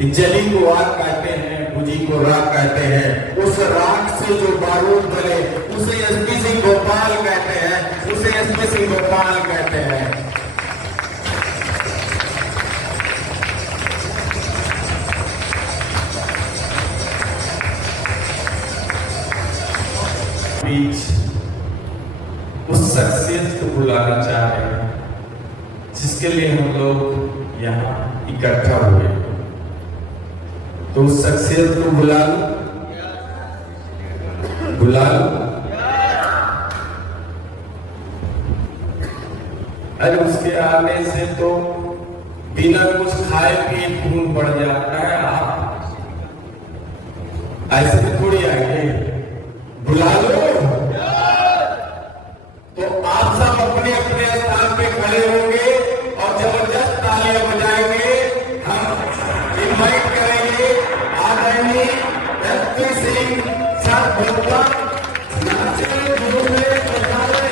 जली को आग कहते हैं, बुझी को राख कहते हैं। उस राख से जो बारूद भरे उसे एसपी सिंह गोपाल कहते हैं, उसे एसपी सिंह गोपाल कहते हैं। बीच उस शख्सियत को बुलाना चाह रहे हैं जिसके लिए हम लोग यहाँ इकट्ठा हुए। तो उस शख्सियत को बुला लो, बुला लो। अरे उसके आने से तो बिना कुछ खाए पिए खून बढ़ जाता है। आप ऐसे भी थोड़ी आएंगे, बुला लो तो आप सब अपने अपने स्थान पे खड़े होंगे और जबरदस्त तालियां बजाएंगे। हम इनवाइट करेंगे आदरणीय एसपी सिंह सर भोपा नाचे झूमे बजाए।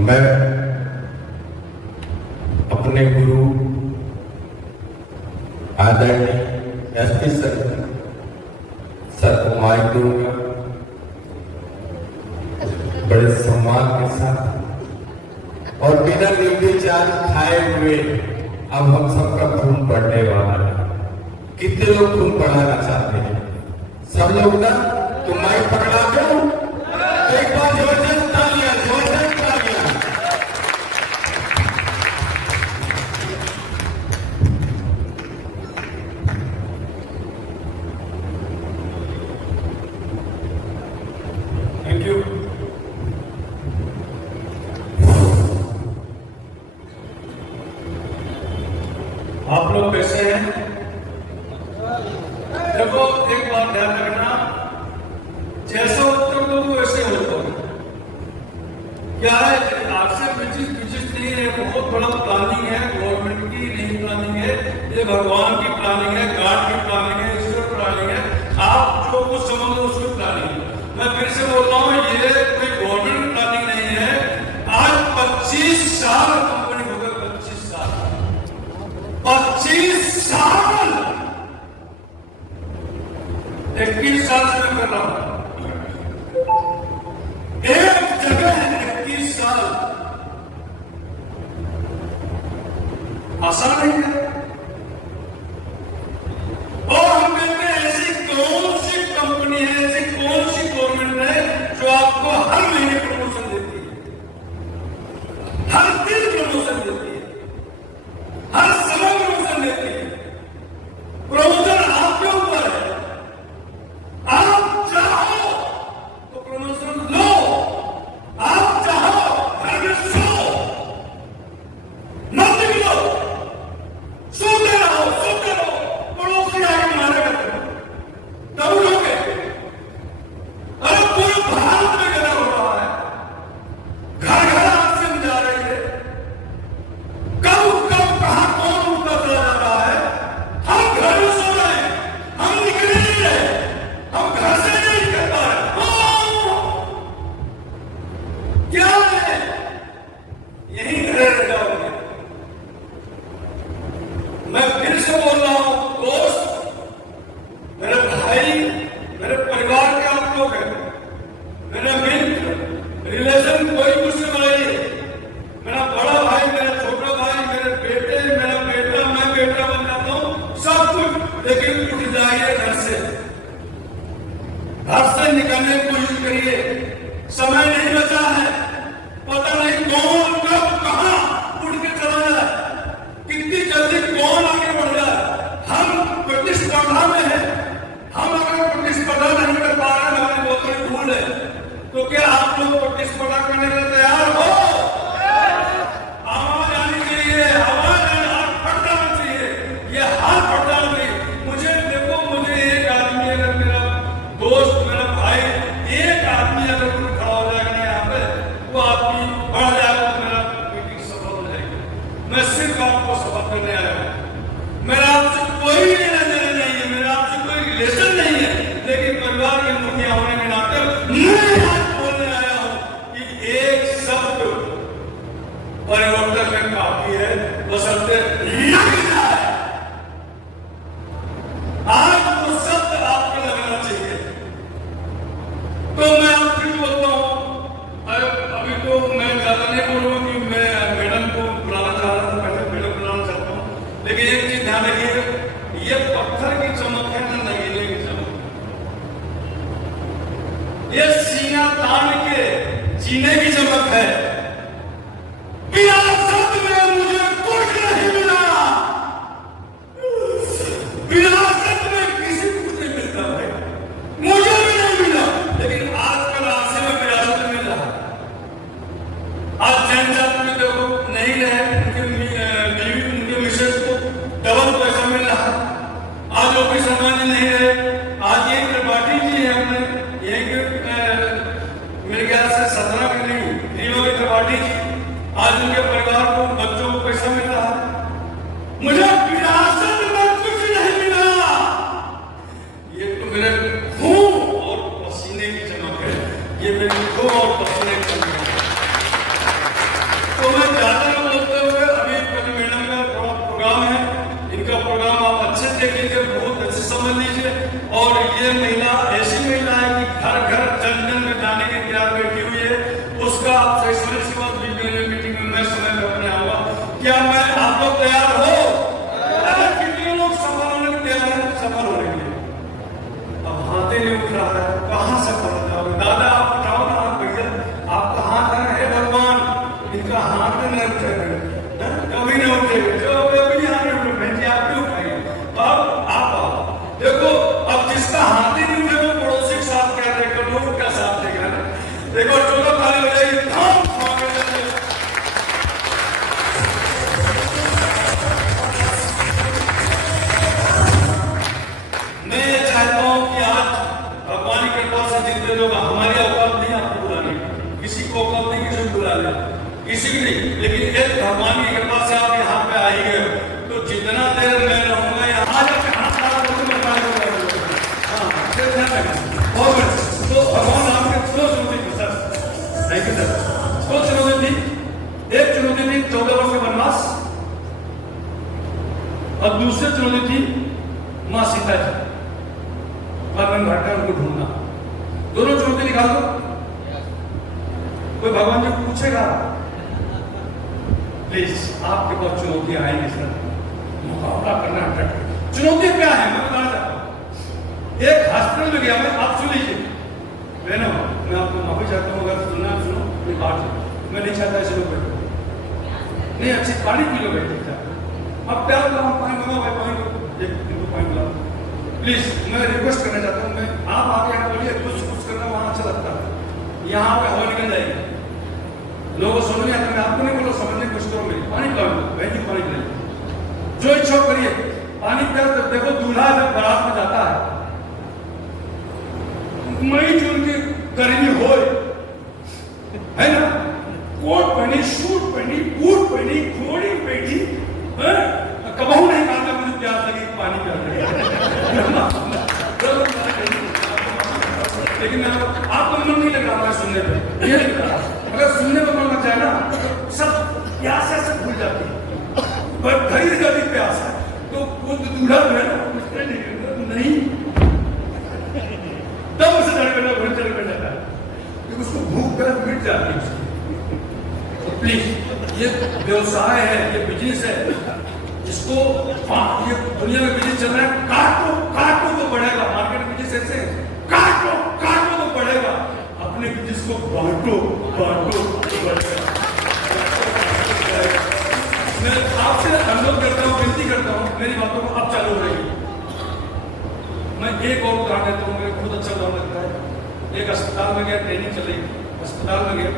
मैं अपने गुरु आदरणीय एसपी सर को माइक दूंगा बड़े सम्मान के साथ और बिना निर्विचार खाए हुए। अब हम सबका खून पढ़ने वाला है। कितने लोग खून पढ़ाना चाहते हैं? सब लोग ना, तो माइक पकड़ा दो, एक बार जबरदस्त तालियां, जबरदस्त तालियां। Thank you. क्या है, आपसे विजिट नहीं है, बहुत बड़ा प्लानिंग है, गवर्नमेंट की नहीं प्लानिंग है, ये भगवान की प्लानिंग है, गॉड की प्लानिंग है, ईश्वर प्लानिंग है। आप जो कुछ समझ लो उसकी प्लानिंग है। मैं फिर से बोल रहा हूँ, ये कोई गवर्नमेंट प्लानिंग नहीं है। आज 25 साल कंपनी हो गए, 25 साल, 25 साल, 21 साल से मैं कर रहा हूं एक जगह, 21 साल आसान नहीं है। और हम कहते हैं ऐसी कौन सी कंपनी है, ऐसी कौन सी गवर्नमेंट है जो आपको हर महीने प्रमोशन देती है, हर दिन प्रमोशन देती है, हर समय प्रमोशन देती है। प्रमोशन आपके ऊपर है, आप चाहो तो प्रमोशन लो, आप चाहो घर में सो मत निकलो, सोते रहो, पड़ोसी आगे मारेगा तब उठोगे। अरे पूरे भारत में गला हो रहा है, घर घर ऑक्सीजन जा रही है, कब कहां कौन उठता चला जा रहा है। हम घर में सो रहे हैं, हम निकल नहीं रहे, हम घर से नहीं निकल पा रहे। क्या है, यही रह जाओगे। मैं फिर से बोल रहा हूं, दोस्त, मेरे भाई, मेरे परिवार के आप लोग हैं, मेरे मित्र, रिलेशन कोई मुझसे बड़ा नहीं है। मेरा बड़ा भाई, मेरा छोटा भाई, मेरे बेटे, मेरा बेटा, मैं बेटा बन जाता हूं, सब कुछ। लेकिन उठ जाइए घर से निकलने की कोशिश करिए, समय नहीं बचा है। पता नहीं कौन कब कहां उठ के चला जाए, कितनी जल्दी कौन आगे बढ़ जाए। हम प्रतिस्पर्धा में हैं, हम अगर प्रतिस्पर्धा नहीं कर पा रहे हैं, हमारी बहुत बड़ी भूल है। तो क्या आप लोग प्रतिस्पर्धा करने के लिए तैयार हो? आवाज आनी चाहिए, आवाज फट जाना चाहिए, ये हाथ फट जाना चाहिए। मुझे देखो, मुझे एक आदमी, अगर मेरा दोस्त, मेरा भाई, एक आदमी अगर खड़ा हो जाएगा यहाँ पे, वो आदमी बढ़ जाएगा, तो मेरा मीटिंग सफल हो जाएगी। मैं सिर्फ आपको सफल करने आया हूं। मेरा आपसे कोई लेना देना नहीं है, मेरा आपसे कोई रिलेशन नहीं है, लेकिन परिवार के मुखिया होने के नाते मैं आज बोलने आया हूं कि एक शब्द परिवर्तन में काफी है, बशर्ते लग जाए। आज वो शब्द आपको लगना चाहिए। तो मैं आप फिर बोलता हूं, अभी तो मैं ज्यादा नहीं बोलूंगा कि मैं मैडम को बुलाना चाह रहा था, पहले मैडम बुलाना चाहता हूं। लेकिन एक चीज ध्यान रखिए, ये पत्थर की चमक है ना नगीने की चमक, ये सीना तान के जीने की चमक है। विरासत में मुझे कुछ नहीं मिला, विरासत में किसी को कुछ नहीं मिलता भाई, मुझे भी नहीं मिला। लेकिन आजकल आसे में विरासत मिल रहा है। आज जैन साहब में देखो नहीं रहे, उनके बीवी, उनके मिसेज को डबल पैसा मिल रहा है। आज वो भी सम्मान नहीं रहे। आज ये त्रिपाठी जी है, अपने यही मेरे ख्याल से 17 के नहीं, रीवा के त्रिपाठी जी, आज उनके परिवार को, बच्चों को पैसा मिल रहा है। मुझे विरासत में कुछ नहीं मिला। ये तो मेरे खून और पसीने की चमक है, ये मेरे खून और पसीने की चमक है। तो मैं ज्यादा न बोलते हुए, अभी कभी मैडम का थोड़ा प्रोग्राम है, इनका प्रोग्राम आप अच्छे से देख लीजिए, बहुत अच्छे समझ लीजिए। और ये महिला ऐसी महिला है कि घर घर जन जन में जाने के तैयार बैठी हुई है। उसका आपसे समय सी बात मीटिंग में मैं समय में अपने आऊंगा। क्या मैं, आप लोग तैयार हो? कितने लोग सफल होने के तैयार है? सफल होने के लिए अब हाथ ही नहीं उठ रहा है, कहां सफल हो जाओगे? दादा आप उठाओ ना हाथ, भैया आपका हाथ है, भगवान इनका हाथ नहीं उठेगा, कभी नहीं उठेगा, जो कभी हाथ नहीं उठेगा। आप भी उठाइए, अब आप देखो, अब जिसका हाथ ही नहीं किसी की नहीं, लेकिन एक भगवान की कृपा से आप यहाँ पे आ ही गए हो, तो जितना देर मैं रहूंगा यहाँ जाके हाथ खड़ा करके मैं पानी होगा। हाँ, बहुत बढ़िया। तो भगवान आपके दो चुनौती थी सर, थैंक यू सर। दो चुनौती थी, एक चुनौती थी 14 वर्ष का वनवास और दूसरी चुनौती थी माँ सीता जी और वन घाट उनको ढूंढना। दोनों चुनौती निकाल दो, कोई भगवान जी पूछेगा प्लीज आपके पास चुनौती आएंगी सर, मुकाबला करना है। चुनौती क्या है मैं बताना चाहता हूं। एक हॉस्पिटल में गया मैं, आप सुन लीजिए बहनों, मैं आपको माफी चाहता हूँ अगर सुनना सुनो, कोई बात मैं नहीं चाहता ऐसे लोग बैठो, नहीं अच्छी पानी पी लो बैठे क्या, अब प्यार करो, पानी मंगाओ भाई, पानी एक पानी पिलाओ प्लीज। मैं रिक्वेस्ट करना चाहता हूँ, मैं आप आके यहाँ बोलिए कुछ करना वहां अच्छा लगता है, यहाँ पे हवा निकल जाएगी, लोगों को समझ नहीं आता। मैं आपको नहीं बोलो, समझने की कोशिश करो, मेरी पानी पिलाओ, बहन जी पानी पिलाइए, जो इच्छा करिए पानी पिला। देखो दूल्हा जब बारात में जाता है, मई जून की गर्मी हो है ना, कोट पहनी, शूट पहनी, बूट पहनी, घोड़ी बैठी, कबहू नहीं खाता मुझे प्यास लगी पानी पिला। लेकिन आपको मन नहीं लग रहा सुनने पे, ये लग रहा अगर सुनने में मन लग जाए ना सब प्यास ऐसे भूल जाती है, पर खरीद जाती प्यास है, तो वो दूल्हा जो है ना नहीं तब उसे चढ़ करना भूल चढ़ कर जाता है, क्योंकि उसको भूख कर मिट जाती है उसकी। तो प्लीज ये व्यवसाय है, ये बिजनेस है, इसको ये दुनिया में बिजनेस चल रहा है, काटो तो बढ़ेगा, मार्केट में बिजनेस ऐसे काटो तो बढ़ेगा, अपने बिजनेस को बांटो तो बढ़ेगा। मैं आपसे अनुरोध करता हूँ, विनती करता हूँ, मेरी बातों को अब चालू हो रही है। मैं एक और उदाहरण देता हूँ, मुझे बहुत अच्छा उदाहरण लगता है। एक अस्पताल में गया, ट्रेनिंग चल रही, अस्पताल में गया,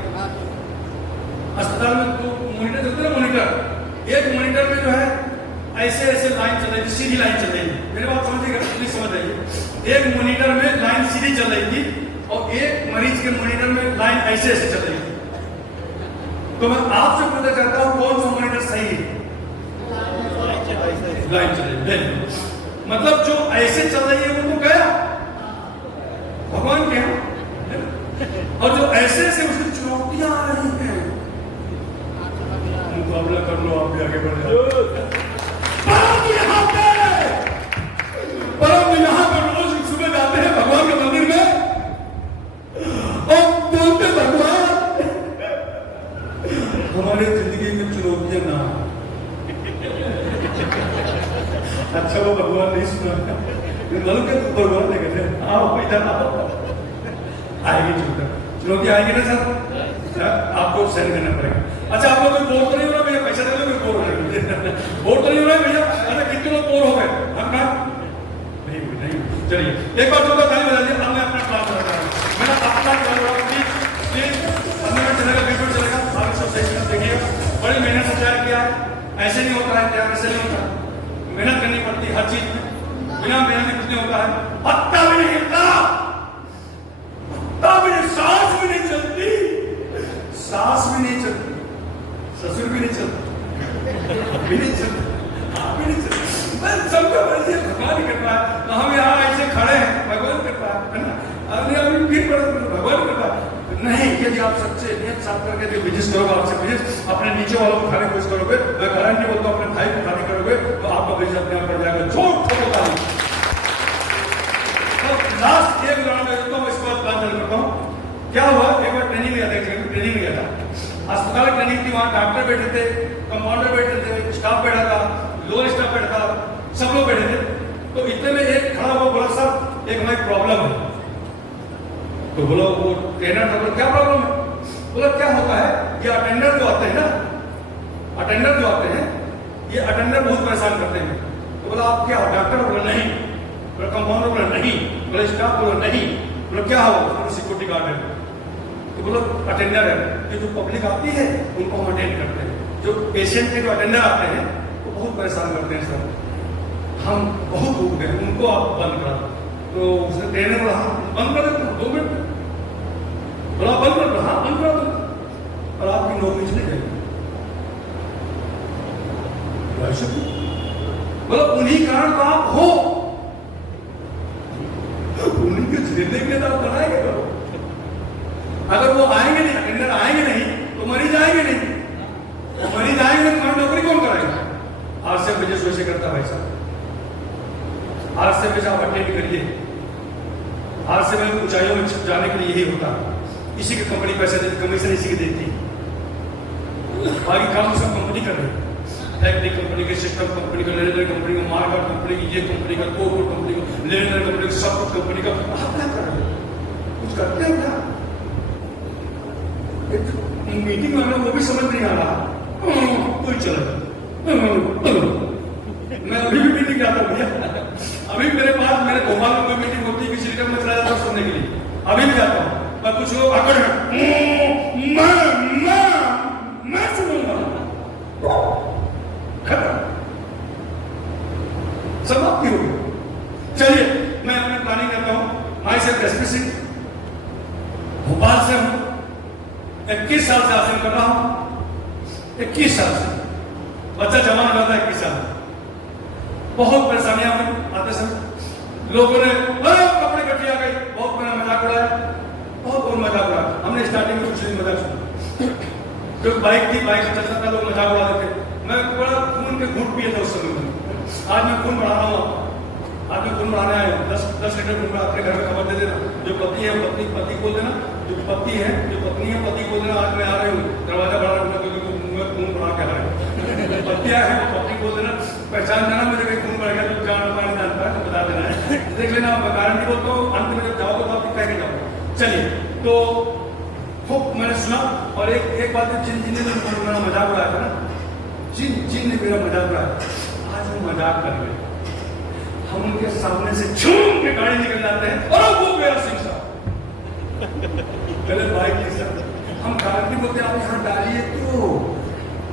अस्पताल में तो मॉनिटर चलते ना, मॉनिटर, एक मॉनिटर में जो है ऐसे लाइन चल रही थी, सीधी लाइन चल रही थी, मेरी बात समझिएगा प्लीज समझ आइए। एक मॉनिटर में लाइन सीधी चल रही थी और एक मरीज के मॉनिटर में लाइन ऐसे चल रही थी। तो मैं आपसे पूछना चाहता हूं कौन सा मॉनिटर सही है? लाइन चल रही है, मतलब जो ऐसे चल रही है वो तो गया भगवान के यहाँ, और जो ऐसे उसकी चुनौतियां आ रही हैं, मुकाबला कर लो, आप भी आगे बढ़ जाओ। परम यहाँ पर रोज सुबह जाते हैं भगवान के मंदिर में और बोलते भगवान हमारे जिंदगी में चुनौतियां ना। अच्छा वो भगवान नहीं सुना, मालूम क्या भगवान ने कहते हैं आओ इधर आओ, आएगी चुनौती आएगी ना सर, आपको सहन करना पड़ेगा। अच्छा आप लोग कोई बोर तो नहीं हो रहा भैया, पैसा दे दो, बोर हो रहे बोर तो नहीं हो रहा भैया, अरे कितने लोग बोर हो गए, अपना नहीं। चलिए एक बार तो ताली बजा दिया, अब मैं अपना क्लास बता रहा हूँ, मेरा अपना क्लास प्लीज 15 मिनट चलेगा, 20 मिनट चलेगा, आप सब सेशन देखिएगा। बड़ी मेहनत से तैयार किया, ऐसे नहीं होता है तैयार, ऐसे नहीं होता, मेहनत करनी पड़ती है हर चीज में, बिना मेहनत के कुछ नहीं होता है। पत्ता भी नहीं हिलता, पत्ता भी नहीं, सांस भी नहीं चलती, सांस भी नहीं चलती, ससुर भी नहीं चलता, भी नहीं चलता, आप भी नहीं चलता, सबका मर्जी भगवान ही करता है। तो हम यहाँ ऐसे खड़े हैं, भगवान करता है ना, अभी फिर भगवान करता है नहीं। यदि आप सच्चे नियत साफ करके जो बिजनेस करोगे, आपसे बिजनेस अपने नीचे वालों को उठाने की कोशिश करोगे, मैं गारंटी बोलता हूँ अपने भाई को उठाने करोगे तो आपका बिजनेस अपने आप बढ़ जाएगा। झूठ होता है। लास्ट एक उदाहरण मैं देता हूँ, इसके बाद बात करता हूँ। क्या हुआ, एक बार ट्रेनिंग गया था, ट्रेनिंग गया था, अस्पताल ट्रेनिंग थी, वहाँ डॉक्टर बैठे थे, कंपाउंडर बैठे थे, स्टाफ बैठा था, लोअर स्टाफ बैठा था, सब लोग बैठे थे। तो इतने में एक खड़ा हुआ बोला साहब एक हमारी प्रॉब्लम है। तो बोला वो ट्रेनर था, बोला क्या प्रॉब्लम है? बोला क्या होता है, ये अटेंडर जो आते हैं ना, अटेंडर जो आते हैं, ये अटेंडर बहुत परेशान करते हैं। तो बोला आप क्या हो डॉक्टर? बोला नहीं। बोला कंपाउंडर? बोला नहीं। बोला स्टाफ? बोला नहीं। बोला क्या हो? सिक्योरिटी गार्ड है। तो बोला अटेंडर है, ये जो पब्लिक आती है उनको हम अटेंड करते हैं, जो पेशेंट के जो अटेंडर आते हैं वो बहुत परेशान करते हैं सर, हम बहुत भूख गए, उनको आप बंद करा। तो उसने ट्रेनर बोला हाँ बंद कर देता हूँ 2 मिनट। बोला बंद कर दो, हाँ बंद करा दो। और आपकी नौकरी चली जाएगी। मतलब उन्हीं कारण तो आप हो, उन्हीं के झेलने के लिए तो आप बनाएंगे। अगर वो आएंगे नहीं, अटेंडर आएंगे नहीं तो मरीज आएंगे नहीं, तो मरीज आएंगे तो हमारी नौकरी कौन कराएगा? आज से बजे वैसे करता भाई साहब, आज से बजे आप अटेंड करिए। आज से मैं ऊंचाइयों में जाने के लिए यही होता, इसी की कंपनी पैसे देती, कमीशन इसी की देती, बाकी काम सब कंपनी कर रही है। टेक्निक कंपनी के, सिस्टम कंपनी का, लेनर कंपनी का, मार्केट कंपनी की, ये कंपनी का, कोर कंपनी का, लेनर कंपनी का, सब कुछ कंपनी का। आप क्या कर रहे हो? कुछ करते हैं क्या? मीटिंग में वो भी समझ नहीं आ रहा, कोई चला। मैं अभी भी मीटिंग जाता हूँ भैया, अभी मेरे पास, मेरे भोपाल में कोई मीटिंग होती है, किसी लीडर में चला जाता हूँ सुनने के लिए, अभी भी जाता हूँ। मैं कुछ लोग आकर मैं सुनूंगा, खत्म, समाप्ति हो गई। चलिए मैं अपनी प्लानिंग करता हूँ। My self SP Singh, Bhopal से हूँ, 21 साल से आसन कर रहा हूँ, 21 साल से। बच्चा जवान हो जाता है 21 साल। बहुत परेशानियां हुई आते समय, लोगों ने कपड़े कटी आ गई, बहुत मेरा मजाक उड़ाया, बहुत मजाक उड़ाया। हमने स्टार्टिंग में कुछ नहीं मजाक सुना, जो बाइक थी, बाइक चलता था, लोग मजाक उड़ाते थे। मैं बड़ा खून के घूंट पिए थे उस समय में। आज मैं खून बढ़ा रहा हूँ, आज मैं खून बढ़ाने आया हूँ। 10 लीटर खून अपने घर में खबर दे देना, जो पति है पति बोल देना, जो पति है, जो पत्नी है पति बोल देना। आज मैं आ रही हूँ, दरवाजा बढ़ा रहा हूँ, खून बढ़ा के आया हूँ। पतिया है वो पत्नी बोल देना, पहचान जाना, मुझे कहीं खून बढ़ गया तो जान पानी जानता है तो बता देना है, देख लेना। गारंटी बोलता हूँ, अंत में जब जाओ तो बात कह के जाओ। चलिए, तो खूब मैंने सुना, और एक बात जिन ने मेरा मजाक उड़ाया था ना, जिन ने मेरा मजाक उड़ाया, आज वो मजाक कर गए। हम उनके सामने से झूम के गाड़ी निकल जाते हैं, और वो गया सिंह साहब पहले बाइक की साथ हम गारंटी बोलते हैं, आप यहाँ डालिए तो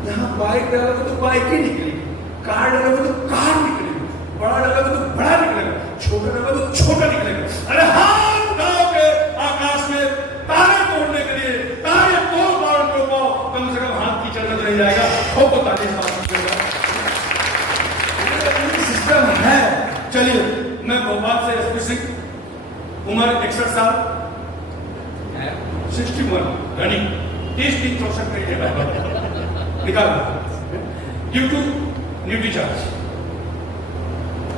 यहाँ बाइक डालोगे तो बाइक ही निकलेगी, कार डालोगे तो कार निकलेगी, बड़ा डालोगे तो बड़ा निकलेगा, छोटा डालोगे तो छोटा निकलेगा। अरे हाथ उठाओ के आकाश में तारे तोड़ने के लिए, तारे तोड़ पाओ को पाओ, कम से कम हाथ की चलना नहीं जाएगा, खूब ताली सिस्टम है। चलिए, मैं भोपाल से एसपी सिंह, उम्र 61 साल, 61 रनिंग, 30-64 निकाल ड्यू टू ड्यूटी चार्ज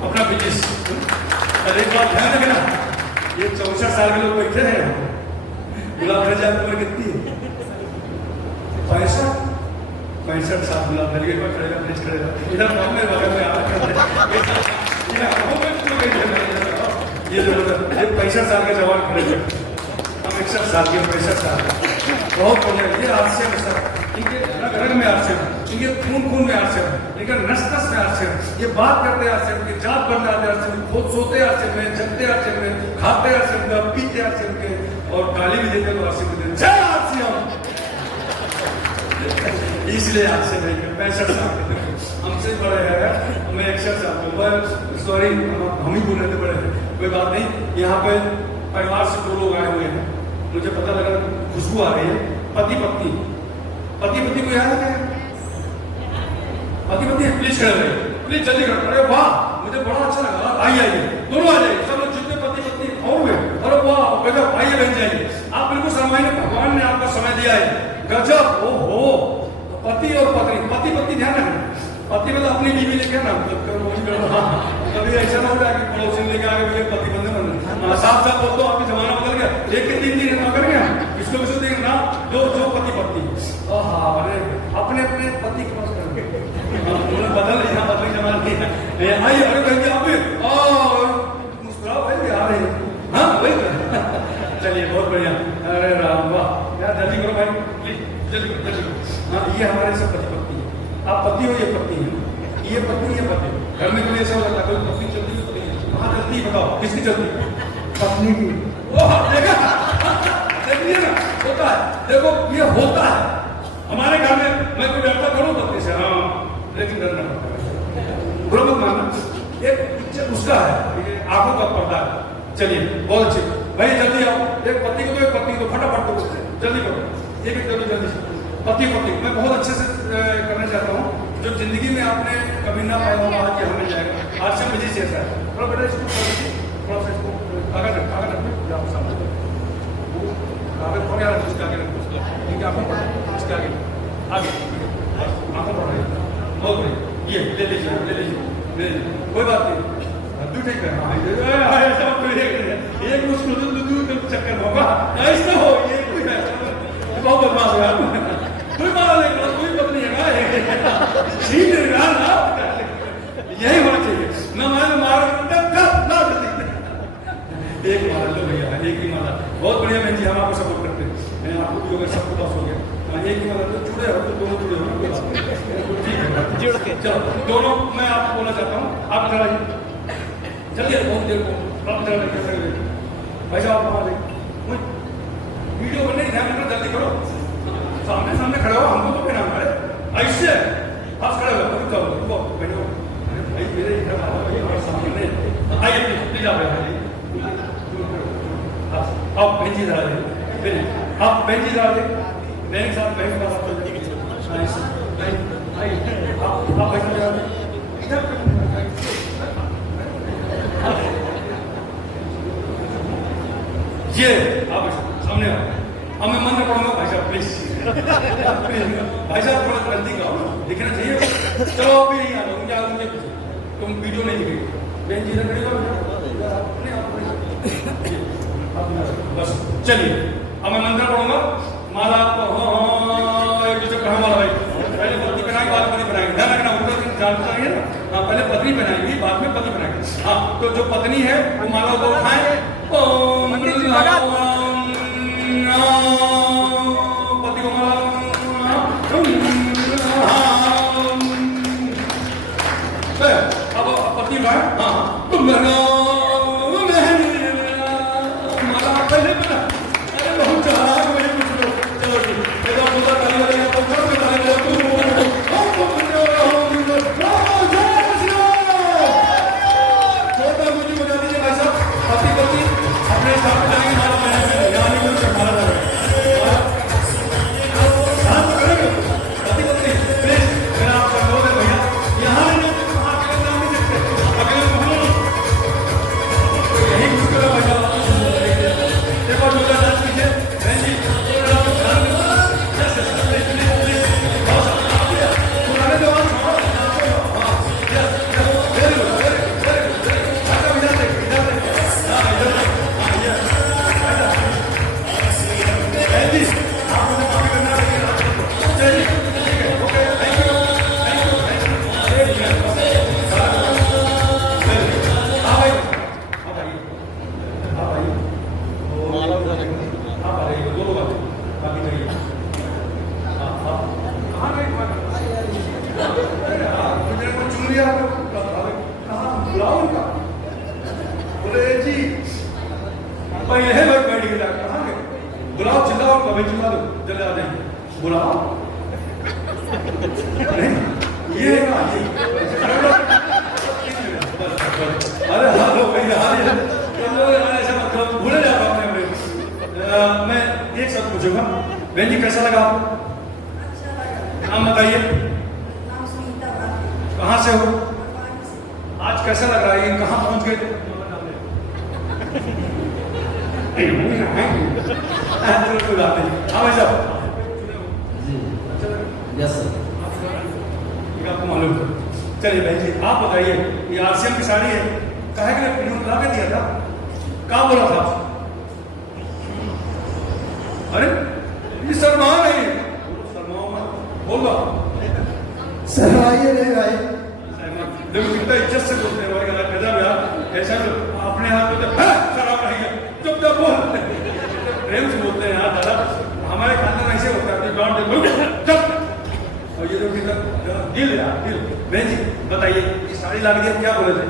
अपना बिजनेस। एक बात ध्यान रखना, ये 64 साल के लोग बैठे हैं, गुलाब खा जाए उम्र कितनी है? 65 साल गुलाब खड़े खड़ेगा, फ्रिज खड़ेगा इधर मेरे बगल में आ रहा ये 65 साल के जवान खड़े थे, हम 61 साल के, 65 साल बहुत बढ़िया। ये हादसे में सर, इनके रग रग में हादसे, इनके खून में हादसे, इनके नस नस में हादसे, ये बात करते हादसे, इनके जात बनते हादसे, खुद सोते हादसे में, जगते हादसे में, खाते हादसे में, पीते हादसे में, और गाली भी देते तो हादसे में देते। जय हादसे हम इसलिए हादसे नहीं, 65 साल हमसे बड़े हैं, मैं 61 साल का, सॉरी हम ही बोल रहे थे बड़े हैं, कोई बात नहीं। यहाँ पे परिवार से 2 लोग आए हुए हैं, मुझे पता लगा खुशबू आ रही है। पति पत्नी को याद है, पति पत्नी प्लीज खड़े रहे, प्लीज जल्दी करो। अरे वाह, मुझे बड़ा अच्छा लगा, आइए दोनों आ जाइए, सब लोग जितने पति पत्नी और हुए, अरे वाह गजब, आइए बहन जाइए, आप बिल्कुल शर्माइए, भगवान ने आपका समय दिया है, गजब। ओहो, पति और पत्नी ध्यान रखना, पति मतलब अपनी बीवी लेके ना, कभी ऐसा ना हो जाए कि पड़ोसी लेके आगे मुझे पति बंदे बनना, साफ बोलते हो आपकी जमाना बदल गया, 1 के 3 दिन कर गया, इसको देखना जो पति पत्नी, अरे अपने पति के पास करके बदल, यहाँ बदल जमाना नहीं है। आइए, अरे कहेंगे आप मुस्कुराओ भाई, आ रहे हैं, हाँ वही। चलिए, बहुत बढ़िया, अरे राम वाह, यार जल्दी करो भाई, प्लीज जल्दी करो। हाँ, ये हमारे सब पति पत्नी है, आप पति हो, ये पत्नी है, ये पत्नी है पति। घर में कोई ऐसा होता है, कोई पत्नी चलती है, पत्नी वहाँ चलती है, बताओ किसकी चलती है? पत्नी की। देखा, देखिए ना, होता है, देखो ये होता है हमारे घर में। मैं कोई डरता करूँ पत्नी से, हाँ, लेकिन डरना पड़ता है, बुरा मत मानना, एक पिक्चर उसका है, आंखों का पर्दा है। चलिए, बहुत अच्छे भाई, जल्दी आओ, एक पति को तो एक पत्नी को फटाफट दो, जल्दी करो, एक जल्दी पति पत्नी मैं बहुत अच्छे से करना चाहता हूँ। जो जिंदगी में आपने कभी ना पाया होगा आज हमें जाएगा। आज से मुझे जैसा है थोड़ा बेटा इसको थोड़ा सा इसको कागज रख सामने वो कागज थोड़ा यार उसके आगे रख क्योंकि आपको पढ़ा उसके आगे आपको पढ़ा बहुत बढ़िया ये ले लीजिए कोई बात नहीं तू ठीक है एक मुश्किल चक्कर होगा ऐसा हो ये कोई बहुत बदमाश है कोई मारा नहीं कोई पत्नी है ठीक है ना यही होना चाहिए ना मैं मार एक मार लो भैया एक ही मारा बहुत बढ़िया बहन जी हम आपको सपोर्ट करते हैं मैं आपको भी अगर सबको पास हो गया एक ही मारा तो जुड़े हो तो दोनों जुड़े हो ठीक है जुड़ के चलो दोनों मैं आपको बोलना चाहता हूँ आप चला चलिए बहुत देर को आप चला भाई साहब वहाँ वीडियो बनने ध्यान रखना जल्दी करो सामने सामने खड़े हो हमको तो पहना हमारे ऐसे पास खड़े हो रुको पहनो भाई मेरे इधर आओ और सामने आइए प्लीज आप आप बेंची इधर आइए आप बेंची इधर आइए मेरे साथ बेंच का साथ आइए आप बेंच इधर ये आप सामने आओ अब मैं मंत्र पढ़ूंगा भाई साहब प्लीज भाई साहब थोड़ा गलती का दिखना चाहिए चलो अभी नहीं आ रहा मुझे तुम वीडियो नहीं दिखेगी बेंच इधर खड़ी हो बस चलिए अब मैं मंत्र पढ़ूंगा माला एक दूसरे कहा वाला भाई पहले पत्नी बनाएंगे बाद पति बनाएंगे ध्यान रखना ऊपर जानता है ना हाँ पहले पत्नी बनाएंगी बाद में पति बनाएंगे हाँ तो जो पत्नी है वो माला को उठाए ओम पति को माला अब पत्नी का हाँ तुम माला पहले बना अरे बहुत चालाक मेरे कुछ लोग चलो ठीक एकदम पूरा ताली बजाएंगे तो घर में ताली बजाएंगे छोटा मुझे बजा दीजिए भाई साहब पति पत्नी अपने साथ जाएंगे माला पहने यहाँ नहीं कुछ माला लगा शांत करेंगे पति पत्नी प्लीज मेरा आपका अनुरोध है भैया यहाँ नहीं वहाँ के नाम नहीं सकते अगले यही मुश्किल है भैया देखो दूसरा डांस कीजिए बहन जी बुलाओ चिल्लाओ कभी चिल्ला दो जल्दी आ जाएंगे बुलाओ ये अरे हालो भैया ऐसा मतलब भूले जाता हूँ मैं एक शब्द पूछूंगा बहन जी कैसा लगा आपको नाम बताइए कहाँ से हो आज कैसा लग रहा है ये कहाँ पहुँच गए हाँ भाई साहब यस सर आपको मालूम है चलिए भाई जी आप बताइए ये आरसीएम की साड़ी है काहे के लिए ला के दिया था कहाँ बोला था अरे ये शर्मा नहीं शर्माओ मत बोल दो शर्माइए नहीं भाई देखो कितना इज्जत से बोलते हैं गजब यार ऐसा अपने हाथ में शराब रहेगा चुपचाप बोल प्रेम से बोलते हैं यार दादा हमारे खानदान ऐसे होता है चुप और ये लोग दिल यार दिल बहन जी बताइए ये साड़ी ला के क्या बोले थे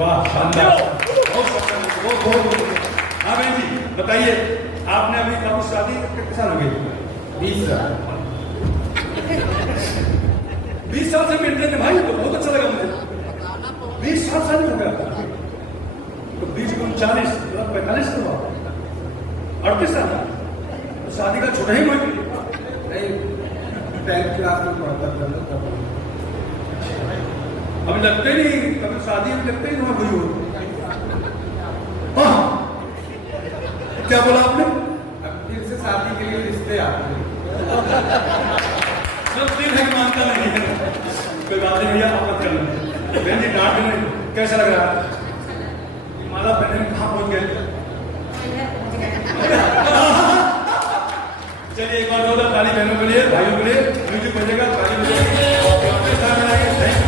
वाह शानदार बहुत हाँ बहन जी बताइए आपने अभी कब शादी कितने साल हो गई 20 साल 20 साल से मिलते थे भाई तो बहुत अच्छा लगा मुझे 20 साल हो गया तो 20 को 40 45 तो 38 साल तो शादी का छोटा ही कोई नहीं 10th क्लास में पढ़ता था ना तब। अभी लगते ही नहीं, कभी शादी में लगते ही ना हुई हो। हाँ क्या बोला आपने? अब फिर से शादी के लिए रिश्ते आते हैं। सब दिन है मानता नहीं है, कोई बात नहीं भैया, आप मत कर लें। बहन जी डांट नहीं, कैसा लग रहा है? माला पहने में कहाँ पहुंच गए? चलिए एक बार जोरदार ताली बहनों के लिए, भाइयों के लिए, म्यूजिक बजेगा, ताली बजेगी। अपने साथ मिलाएंगे, थैंक यू।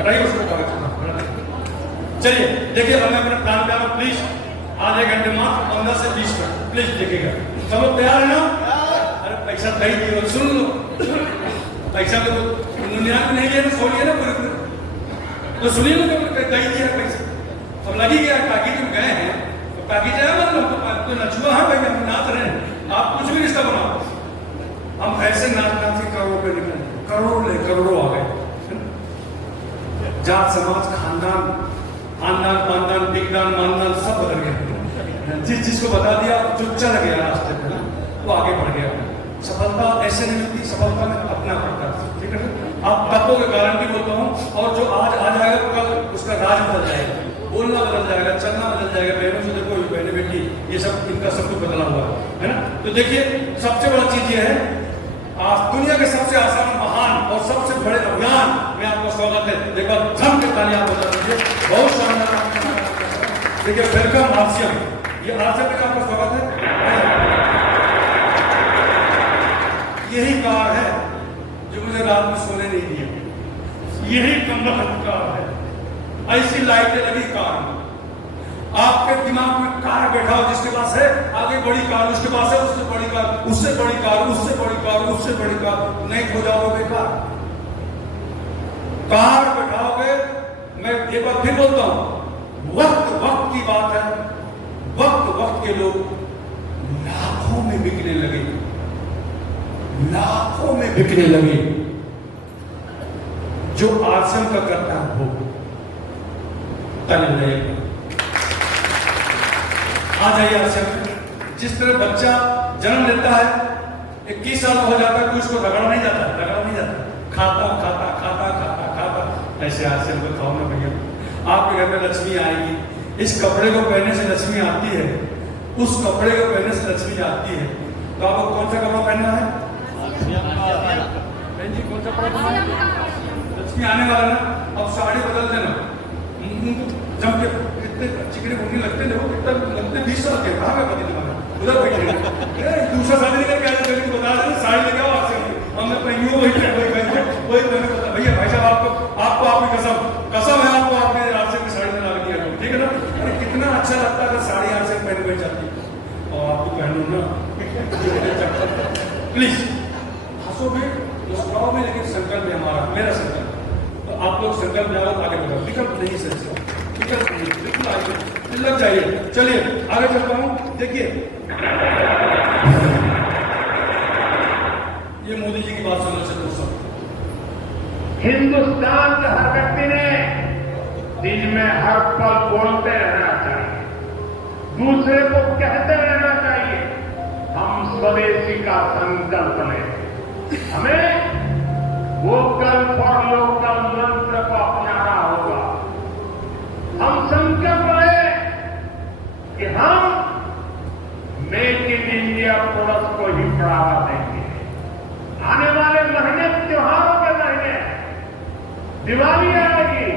हटाइए उसको कागज। चलिए देखिए, अब मैं अपने प्लान पे आऊँ प्लीज, आधे घंटे मात्र 15 से 20 मिनट प्लीज देखिएगा। सब लोग तैयार है ना? अरे पैसा दे दियो, सुन लो, पैसा तो दुनिया में नहीं है ना, छोड़िए ना पूरे पूरे तो सुनिए ना, दे दिया पैसा, अब लगी गया काकी तुम गए हैं तो काकी जाए मतलब तो नचुआ। हाँ भाई हम नाच रहे हैं, आप कुछ भी रिश्ता बनाओ, हम ऐसे नाच नाच के करोड़ों पे निकले, करोड़ों आ गए। जात समाज खानदान खानदान पानदान दिगदान मानदान सब बदल गया। जिसको बता दिया जो चल गया रास्ते पे ना, वो आगे बढ़ गया। सफलता ऐसे नहीं मिलती, सफलता में अपना पड़ता है, ठीक है? आप तत्वों के गारंटी बोलता हूँ, और जो आज आ जाएगा कल उसका राज बदल जाएगा, बोलना बदल जाएगा, चलना बदल जाएगा। बहनों से देखो, बहने बेटी ये सब इनका सब कुछ बदला हुआ है ना। तो देखिए सबसे बड़ा चीज ये है, आज दुनिया के सबसे आसान, महान और सबसे बड़े अभियान में आपका स्वागत है। देखो धम के तालियां बजा दीजिए, बहुत शानदार। देखिए वेलकम आरसीएम, ये आरसीएम में आपका स्वागत है। यही कार है जो मुझे रात में सोने नहीं दिया, यही कमरा कार है, ऐसी लाइटें लगी कार में। आपके दिमाग में कार बैठा हो जिसके पास है, आगे बड़ी कार उसके पास है, उससे बड़ी कार, उससे बड़ी कार, उससे बड़ी कार, उससे बड़ी कार, नहीं खो जाओगे कार। कार बैठाओगे। मैं एक बार फिर बोलता हूं, वक्त की बात है, वक्त के लोग लाखों में बिकने लगे, लाखों में बिकने लगे। जो आरसीएम का करता है वो तले आ जाइए आरसीएम। जिस तरह बच्चा जन्म लेता है, 21 साल हो जाता है, कोई उसको रगड़ा नहीं जाता, खाता ऐसे आरसीएम को खाओ ना भैया। आपके घर में लक्ष्मी आएगी, इस कपड़े को पहनने से लक्ष्मी आती है, उस कपड़े को पहनने से लक्ष्मी आती है। तो आपको कौन सा कपड़ा पहनना है? बहन जी कौन सा कपड़ा पहनना है? लक्ष्मी आने वाला ना, अब साड़ी बदल देना, जम के इतने चिकने घूमने लगते देखो, कितना लगते 20 साल के, कहाँ का पति तुम्हारा उधर बैठे दूसरा शादी लेकर क्या करेंगे बता दें, साड़ी लेके आओ आपसे हमने पहनी वही मैंने पता भैया भाई साहब आपको आपकी कसम है, आपको आपने आरसीएम की साड़ी में ला दिया, ठीक है ना? अरे कितना अच्छा लगता है अगर साड़ी आरसीएम पहन के जाती, और आपको पहनू ना प्लीज। हंसोगे मुस्कुराओगे, लेकिन संकल्प है हमारा, मेरा संकल्प। तो आप लोग संकल्प जाओ, आगे बढ़ो, विकल्प नहीं सर, विकल्प नहीं, बिल्कुल आगे लग जाइए। चलिए आगे चलता हूँ। देखिए ये मोदी जी की बात सुनने से दोस्तों, हिंदुस्तान के हर व्यक्ति ने दिन में हर पल बोलते रहना चाहिए, दूसरे को कहते रहना चाहिए, हम स्वदेशी का संकल्प लें। हमें वोकल फॉर लोकल मंत्र को अपनाना होगा। हम संकल्प लें कि हम मेक इन इंडिया प्रोडक्ट को ही बढ़ावा देंगे। आने वाले महीने, त्योहारों के महीने, दिवाली आएगी,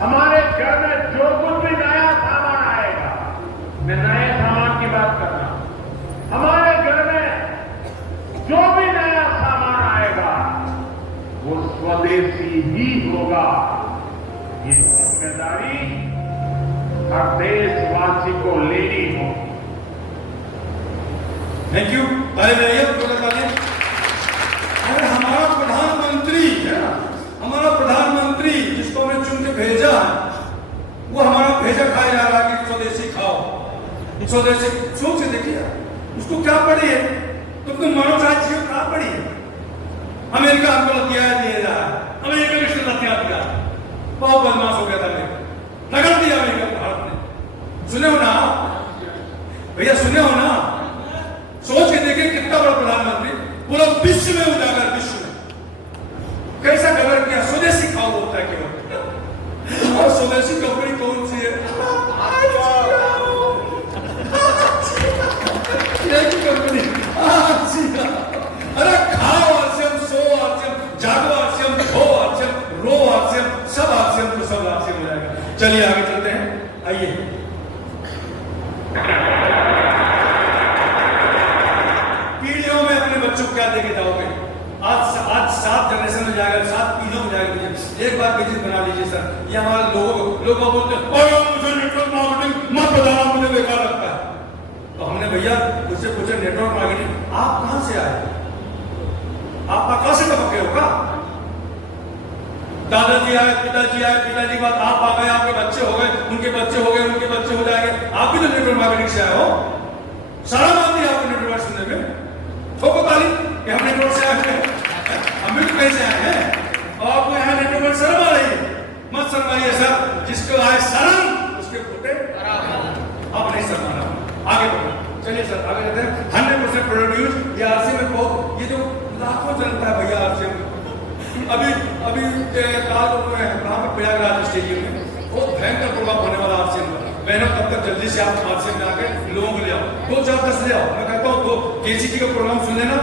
हमारे घर में जो कुछ भी नया सामान आएगा, मैं नए सामान की बात कर रहा हूं, हमारे घर में जो भी नया सामान आएगा वो स्वदेशी ही होगा। ये जिम्मेदारी हर देशवासी को लेनी होगी। Thank you. अरे हमारा प्रधानमंत्री है ना, हमारा प्रधानमंत्री जिसको हमने चुन के भेजा है, वो हमारा भेजा खाया जा रहा है कि स्वदेशी खाओ, स्वदेशी। सोच के देखिए उसको क्या पड़ी है? तुमको मनोचाह जीव क्या पड़ी है? अमेरिका हमको दिया दे रहा है, अमेरिका की हथियार दिया, बहुत बदमाश हो गया था अमेरिका, रगड़ दिया अमेरिका भारत ने। सुने हो ना भैया, सुने हो ना? सोच के देखिए कितना बड़ा प्रधानमंत्री, पूरा विश्व में उजागर, विश्व में कैसा कवर किया। स्वदेशी खाओ होता है केवल, और स्वदेशी कंपनी कौन सी है? कंपनी। अरे खाओ आरसीएम, सो आरसीएम, जागो आरसीएम, खो आरसीएम, रो आरसीएम, सब आरसीएम तो सब आरसीएम हो जाएगा। चलिए आगे चलते हैं, आइए। पीढ़ियों में अपने बच्चों को क्या देके जाओगे? आज 7 जनरेशन में जाएगा, 7 पीढ़ियों में जाएगा। एक बार बिजनेस बना लीजिए सर। ये हमारे लोग बोलते हैं मुझे नेटवर्क मार्केटिंग मत बताना, मुझे बेकार लगता है। तो हमने भैया उससे पूछे नेटवर्क मार्केटिंग आप कहां से आए? आप आकाश से टपके हो क्या? दादाजी आए, पिताजी आए, पिताजी के बाद आप आ गए, आपके बच्चे हो गए, उनके बच्चे हो गए, उनके बच्चे हो जाएंगे। आप भी तो नेटवर्क मार्केटिंग से आए हो। सारा बात नहीं आपको नेटवर्क सुनने में। ठोको ताली कि हम नेटवर्क से आए हैं, हम भी कैसे आए हैं। और आपको यहाँ नेटवर्क शर्म आ रही है? मत शर्माइए सर, जिसको आए शर्म उसके फूटे अब नहीं शर्माना। आगे बढ़ो, चलिए सर आगे जाते हैं। 100% प्रोड्यूस, ये आरसी में बहुत, ये जो लाखों चलता है भैया आरसी में। अभी काल कहाँ पे प्रयागराज स्टेडियम में बहुत भयंकर प्रोग्राम होने वाला आरसी में। बहनों तब तक जल्दी से आप आरसी में आके लोगों को ले आओ, 2 4 10 ले आओ। मैं कहता हूँ 2 केसीटी का प्रोग्राम सुन लेना,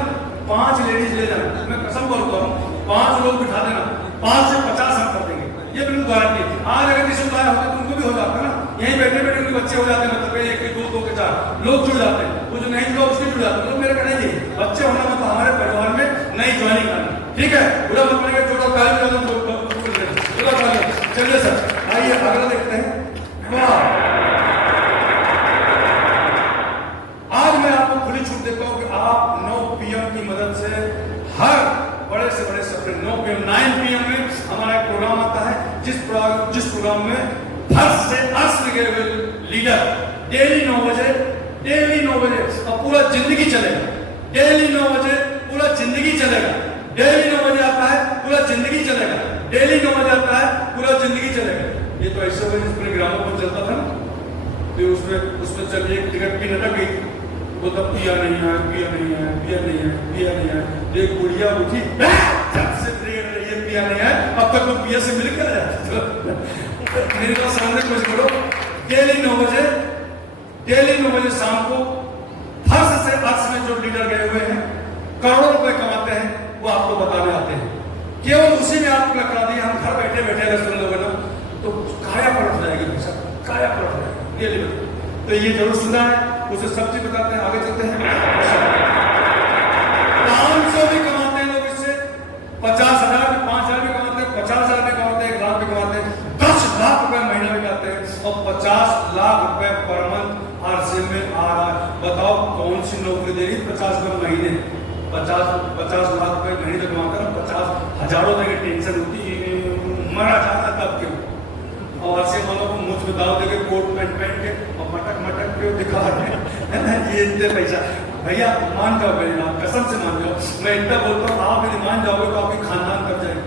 5 लेडीज ले जाना। मैं कसम बोलता हूँ 5 लोग बिठा देना, 5 से 50 हम कर देंगे, ये बिल्कुल गारंटी। आज अगर किसी को आया होता तो उनको भी हो जाता है ना, यहीं बैठे बैठे उनके बच्चे हो जाते हैं, मतलब 1 के 2 2 के 4 लोग जुड़ जाते हैं। वो जो नहीं जुड़ा उसके जुड़ जाते हैं। तो मेरा कहना ये बच्चे होना मतलब हमारे परिवार में नई ज्वाइनिंग करना, ठीक है? पूरा मत बनेगा, जोड़ा ताली बजा दो, पूरा ताली। चलिए सर आइए अगला देखते हैं। वाह, आज मैं आपको खुली छूट देता हूं कि आप 9 PM की मदद से हर बड़े से बड़े सप्ताह 9 PM 9 PM में हमारा एक प्रोग्राम आता है, जिस प्रोग्राम में फर्स्ट से अर्श लगे हुए लीडर डेली 9 बजे और पूरा जिंदगी चलेगा। डेली 9 बजे पूरा जिंदगी चलेगा। डेली 9 बजे आता है, पूरा जिंदगी चलेगा। डेली 9 बजे आता है, पूरा जिंदगी चलेगा। ये तो ऐसे हुए जिस पूरे ग्रामों में चलता था ना, फिर उसमें चलिए एक टिकट की नटक गई, वो तब पिया नहीं है, पिया नहीं है, पिया नहीं है, पिया नहीं है। एक बुढ़िया उठी, जब से ट्रेन रही है, पिया नहीं है, अब तक वो पिया से मिल कर मेरे पास सामने कुछ करो। डेली 9 बजे शाम को फर्स्ट से अर्श में जो लीडर गए हुए हैं, करोड़ों रुपए कमाते हैं, वो आपको बताने आते हैं। केवल उसी में आपको लगा दिया, हम घर बैठे बैठे अगर सुन लोगे ना तो काया पलट जाएगी, काया पलट जाएगी। डेली तो ये जरूर सुना है, उसे सब चीज बताते हैं। आगे चलते हैं। 500 भी कमाते हैं लोग इससे, 50,000 भी, 5,000 भी कमाते हैं, 50,000 भी कमाते हैं, 1 लाख भी कमाते हैं, 10 लाख रुपए महीना भी कमाते हैं और 50 लाख रुपए पर मंथ आरसी में आ रहा है। बताओ कौन सी नौकरी दे रही? 50 रुपए महीने, 50 लाख रुपए महीने तक कमाते हैं, 50 हजारों तक टेंशन होती है, मरा जाता तब क्यों? और आरसी वालों को मुझ में दाव देके कोट पैंट पहन के और मटक के दिखा रहे ये इतने पैसा। भैया मान जाओ मेरी बात, कसम से मान जाओ। मैं इतना बोलता हूँ, आप यदि मान जाओगे तो आपकी खानदान कर जाएगा,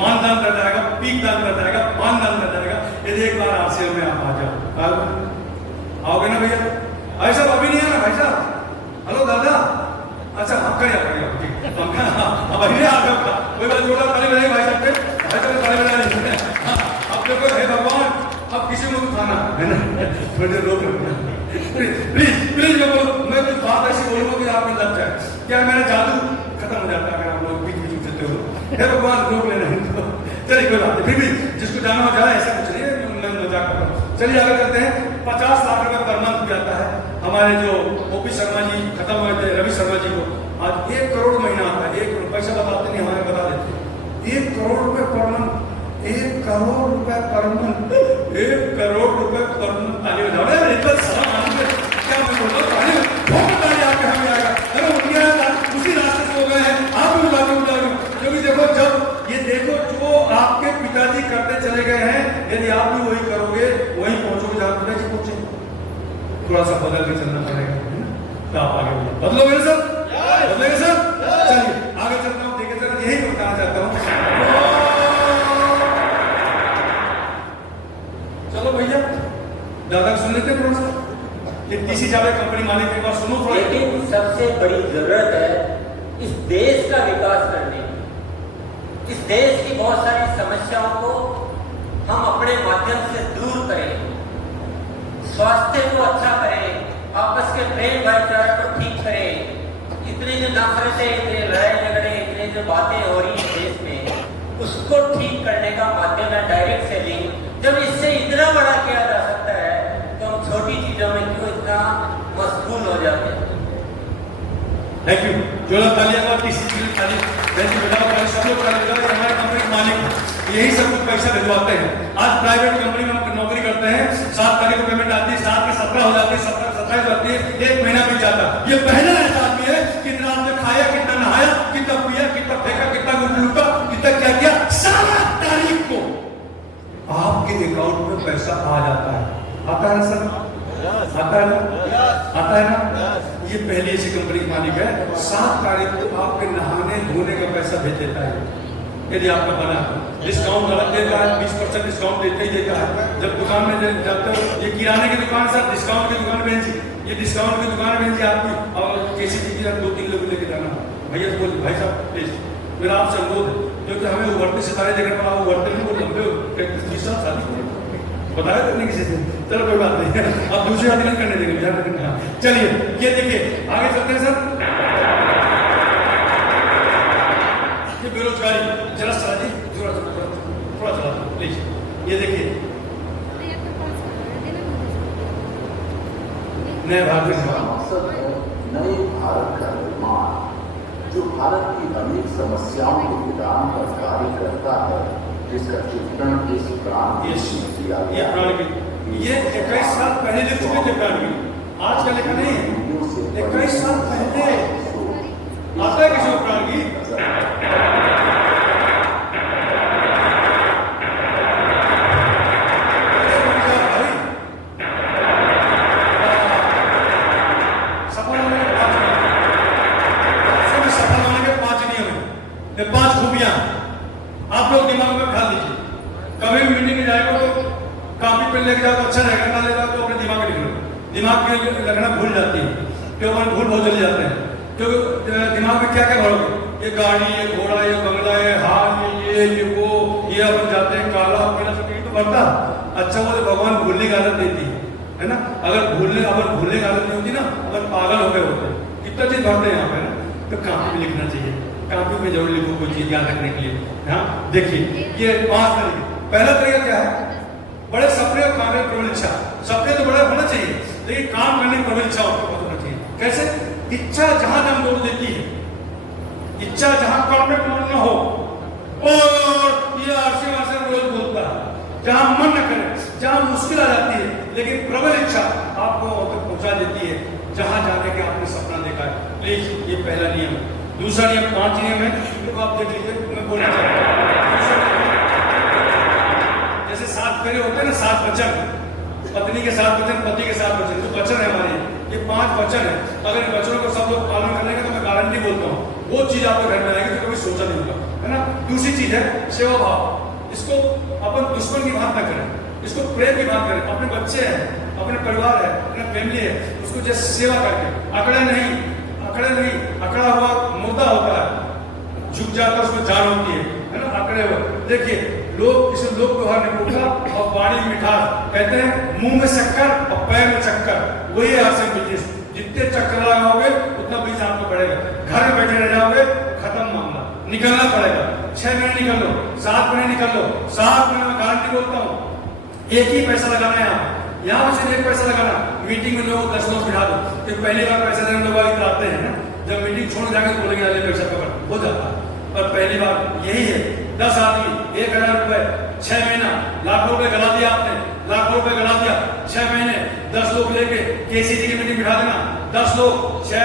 मानदान कर जाएगा, पीक दान कर जाएगा, मानदान कर जाएगा, यदि एक बार आरसीएम में आप आ जाओ। आओगे ना भैया? भाई साहब अभी नहीं है ना भाई साहब? हेलो दादा, अच्छा हम करिए अभी आ गया, कोई बात जोड़ा ताली बजाइए भाई साहब पे, भाई साहब ताली बजा रहे हैं। अब देखो हे भगवान, अब किसी को खाना है ना, थोड़ी देर रोक प्लीज मैं कुछ बात ऐसी बोलूंगा कि आपको लग जाए, क्या मेरा जादू खत्म हो जाता है अगर आप लोग बीच बीच उठते हो। हे भगवान रोक लेना है तो चलिए कोई बात नहीं, फिर भी जिसको जाना हो जाए, ऐसा कुछ नहीं है, मैं मजाक कर रहा हूँ। चलिए आगे करते हैं। 50 लाख रुपए पर मंथ भी आता है। हमारे जो ओपी शर्मा जी खत्म हुए थे, रवि शर्मा जी को आज 1 करोड़ महीना आता है। 1 करोड़ पैसा बताते नहीं, हमें बता देते। 1 करोड़ रुपए पर मंथ, 1 करोड़ रुपए पर मंथ, 1 करोड़ रुपए पर मंथ। ताली बजाओ क्या मैं बोल रहा हूँ, ताली आपके हमें आएगा। अरे उनके उसी रास्ते से हो गए हैं, आप भी बुला दो। क्योंकि देखो जब ये देखो जो आपके पिताजी करते चले गए हैं, यदि आप भी वही करोगे, वही पहुंचोगे जहां पिताजी पहुंचे। थोड़ा सा बदल के चलना पड़ेगा, है ना? तो आप आगे बढ़ो। बदलोगे सर? बदलेंगे सर? चलिए आगे चलता हूँ। देखिए सर, यही मैं बताना चाहता हूँ। चलो भैया, ज्यादा सुन लेते थोड़ा सा। ये तीसरी जावे कंपनी मालिक के पास सुनो थोड़ा। लेकिन सबसे बड़ी जरूरत है इस देश का विकास करने की। इस देश की बहुत सारी समस्याओं को हम अपने माध्यम से दूर करें, स्वास्थ्य को अच्छा करें, आपस के प्रेम भाईचारे को ठीक करें। इतनी जो नफरतें, इतने लड़ाई झगड़े, इतने जो बातें हो रही है देश में, उसको ठीक करने का माध्यम है डायरेक्ट सेलिंग। जब इससे इतना बड़ा किया जा सकता है तो हम छोटी चीजों में क्यों इतना मशगूल हो जाते हैं। Thank you. जोड़ा तालियां का तीसरी ताली। थैंक यू बेटा, सब लोग ताली बजाओ। हमारे कंपनी के मालिक यही सब कुछ पैसा भिजवाते हैं। आज प्राइवेट कंपनी में हम नौकरी करते हैं, 7 तारीख को पेमेंट आती है, 7 के 17 हो जाती है, 17 27 हो जाती है, 1 महीना बीत जाता है। ये पहला ऐसा आदमी है कितना आपने खाया, कितना नहाया, कितना पिया, कितना फेंका, कितना लूटा, कितना क्या किया। 7 तारीख को आपके अकाउंट में पैसा आ जाता है। आता है सर? आता है ना? आता है ना? ये पहली ऐसी कंपनी का मालिक है, 7 तारीख को आपके नहाने धोने का पैसा भेज देता है। यदि आपका बना डिस्काउंट गलत देता है, 20% डिस्काउंट देते ही देता है। जब दुकान में जाते हो, ये किराने की दुकान सर, डिस्काउंट की दुकान में ये डिस्काउंट की दुकान में आपकी, और कैसी चीज 2-3 लोग लेके जाना भैया, तो बोल भाई साहब प्लीज मेरा आपसे अनुरोध है, क्योंकि हमें उभरते सितारे देखने पड़ा, उभरते नहीं, वो लंबे 20 साल शादी बताया करने किसी से। चलो कोई बात नहीं, अब दूसरी बात नहीं करने देंगे, ध्यान रखना। चलिए ये देखिए आगे चलते हैं सर। ये बेरोजगारी जरा चला जी, थोड़ा चला प्लीज। ये देखिए नए भारत इसका मकसद है नए भारत का निर्माण, जो भारत की अनेक समस्याओं के निदान पर कार्य करता है, जिसका चित्रण इस प्रांत में किया ये गया है। प्राण की ये 21 साल पहले लिख चुके थे प्राण की, आज का लिखा नहीं है। 21 साल पहले आता है किसी को प्राण की। सफल होने के 5 नियम है, 5 खूबियां आप लोग दिमाग में बिठा लीजिए। कभी भी मीटिंग में जाएगा तो कापी पेन लेके जाओ तो अच्छा रहेगा, ना ले जाओ तो अपने दिमाग में लिख लो। दिमाग में लगना भूल जाती है, क्योंकि भूल बहुत जल्दी जाते हैं। क्योंकि दिमाग में क्या क्या भरोगे, ये गाड़ी, ये घोड़ा, ये बंगला, ये हाथ, ये वो, ये अपन जाते हैं काला पीला सब यही तो बढ़ता। अच्छा वो भगवान भूलने की आदत देती है ना। अगर भूलने की आदत नहीं होती ना, अगर पागल हो गए होते, कितना चीज भरते हैं यहाँ पे ना। तो कापी में लिखना चाहिए, कापी में जरूर लिखो कोई चीज याद रखने के लिए। हाँ देखिए ये 5 तरीके। पहला तरीका क्या है, बड़े सपने और काम में प्रबल इच्छा। सपने तो बड़े होना चाहिए, लेकिन काम करने की प्रबल इच्छा होना चाहिए। कैसे? इच्छा जहां दम तोड़ देती है, इच्छा जहां कॉन्फ्लिक्ट न हो, और ये आरसी वासन रोज बोलता है, जहां मन न करे, जहां मुश्किल आ जाती है, लेकिन प्रबल इच्छा आपको वहां तक पहुंचा देती है जहां जाने के आपने सपना देखा है। प्लीज ये पहला नियम है। दूसरा नियम 5 नियम है, तो आप देख लीजिए, मैं बोलना चाहता हूं। जैसे 7 फेरे होते हैं ना, 7 वचन, पत्नी के 7 वचन, पति के 7 वचन, तो वचन है हमारे, ये 5 वचन है। अगर इन वचनों को सब लोग पालन कर लेंगे तो मैं गारंटी बोलता हूँ वो चीज आपके घर में आएगी जो कभी सोचा नहीं होगा, है ना। दूसरी चीज है सेवा भाव। इसको अपन दुश्मन की बात ना करें, इसको प्रेम की बात करें। अपने बच्चे हैं, अपने परिवार है, अपने फैमिली है, उसको जैसे सेवा करके, अकड़ा नहीं, अकड़ा हुआ मुद्दा होता है, झुक जाकर उसमें जान होती है ना, अकड़े हुए। देखिए लोग इसे लोग व्यवहार में उठा और वाणी में मिठास, कहते हैं मुंह में शक्कर और पैर में चक्कर, वही है आसन बिजनेस। जितने चक्कर लगाओगे उतना बीच आपको बढ़ेगा। घर में बैठे रह जाओगे, खत्म मामला, निकलना पड़ेगा। 6 महीने निकल लो, 7 महीने निकल लो, 7 महीने में गारंटी बोलता हूँ एक ही पैसा लगाना है। यहाँ पर सिर्फ 1 पैसा लगाना। मीटिंग में लोग 10 लोग बिठा दो, तो पहली बार पैसा देने लोग आते हैं ना, जब मीटिंग छोड़ जाएंगे तो बोलेंगे अरे पैसा पकड़, हो जाता है। पर पहली बार यही है, 10 आदमी 1000 रुपए, 6 महीना, लाखों रुपए गला दिया आपने, लाखों रुपए गला दिया। 6 महीने 10 लोग लेके केसीसी की मीटिंग बिठा देना, 10 लोग 6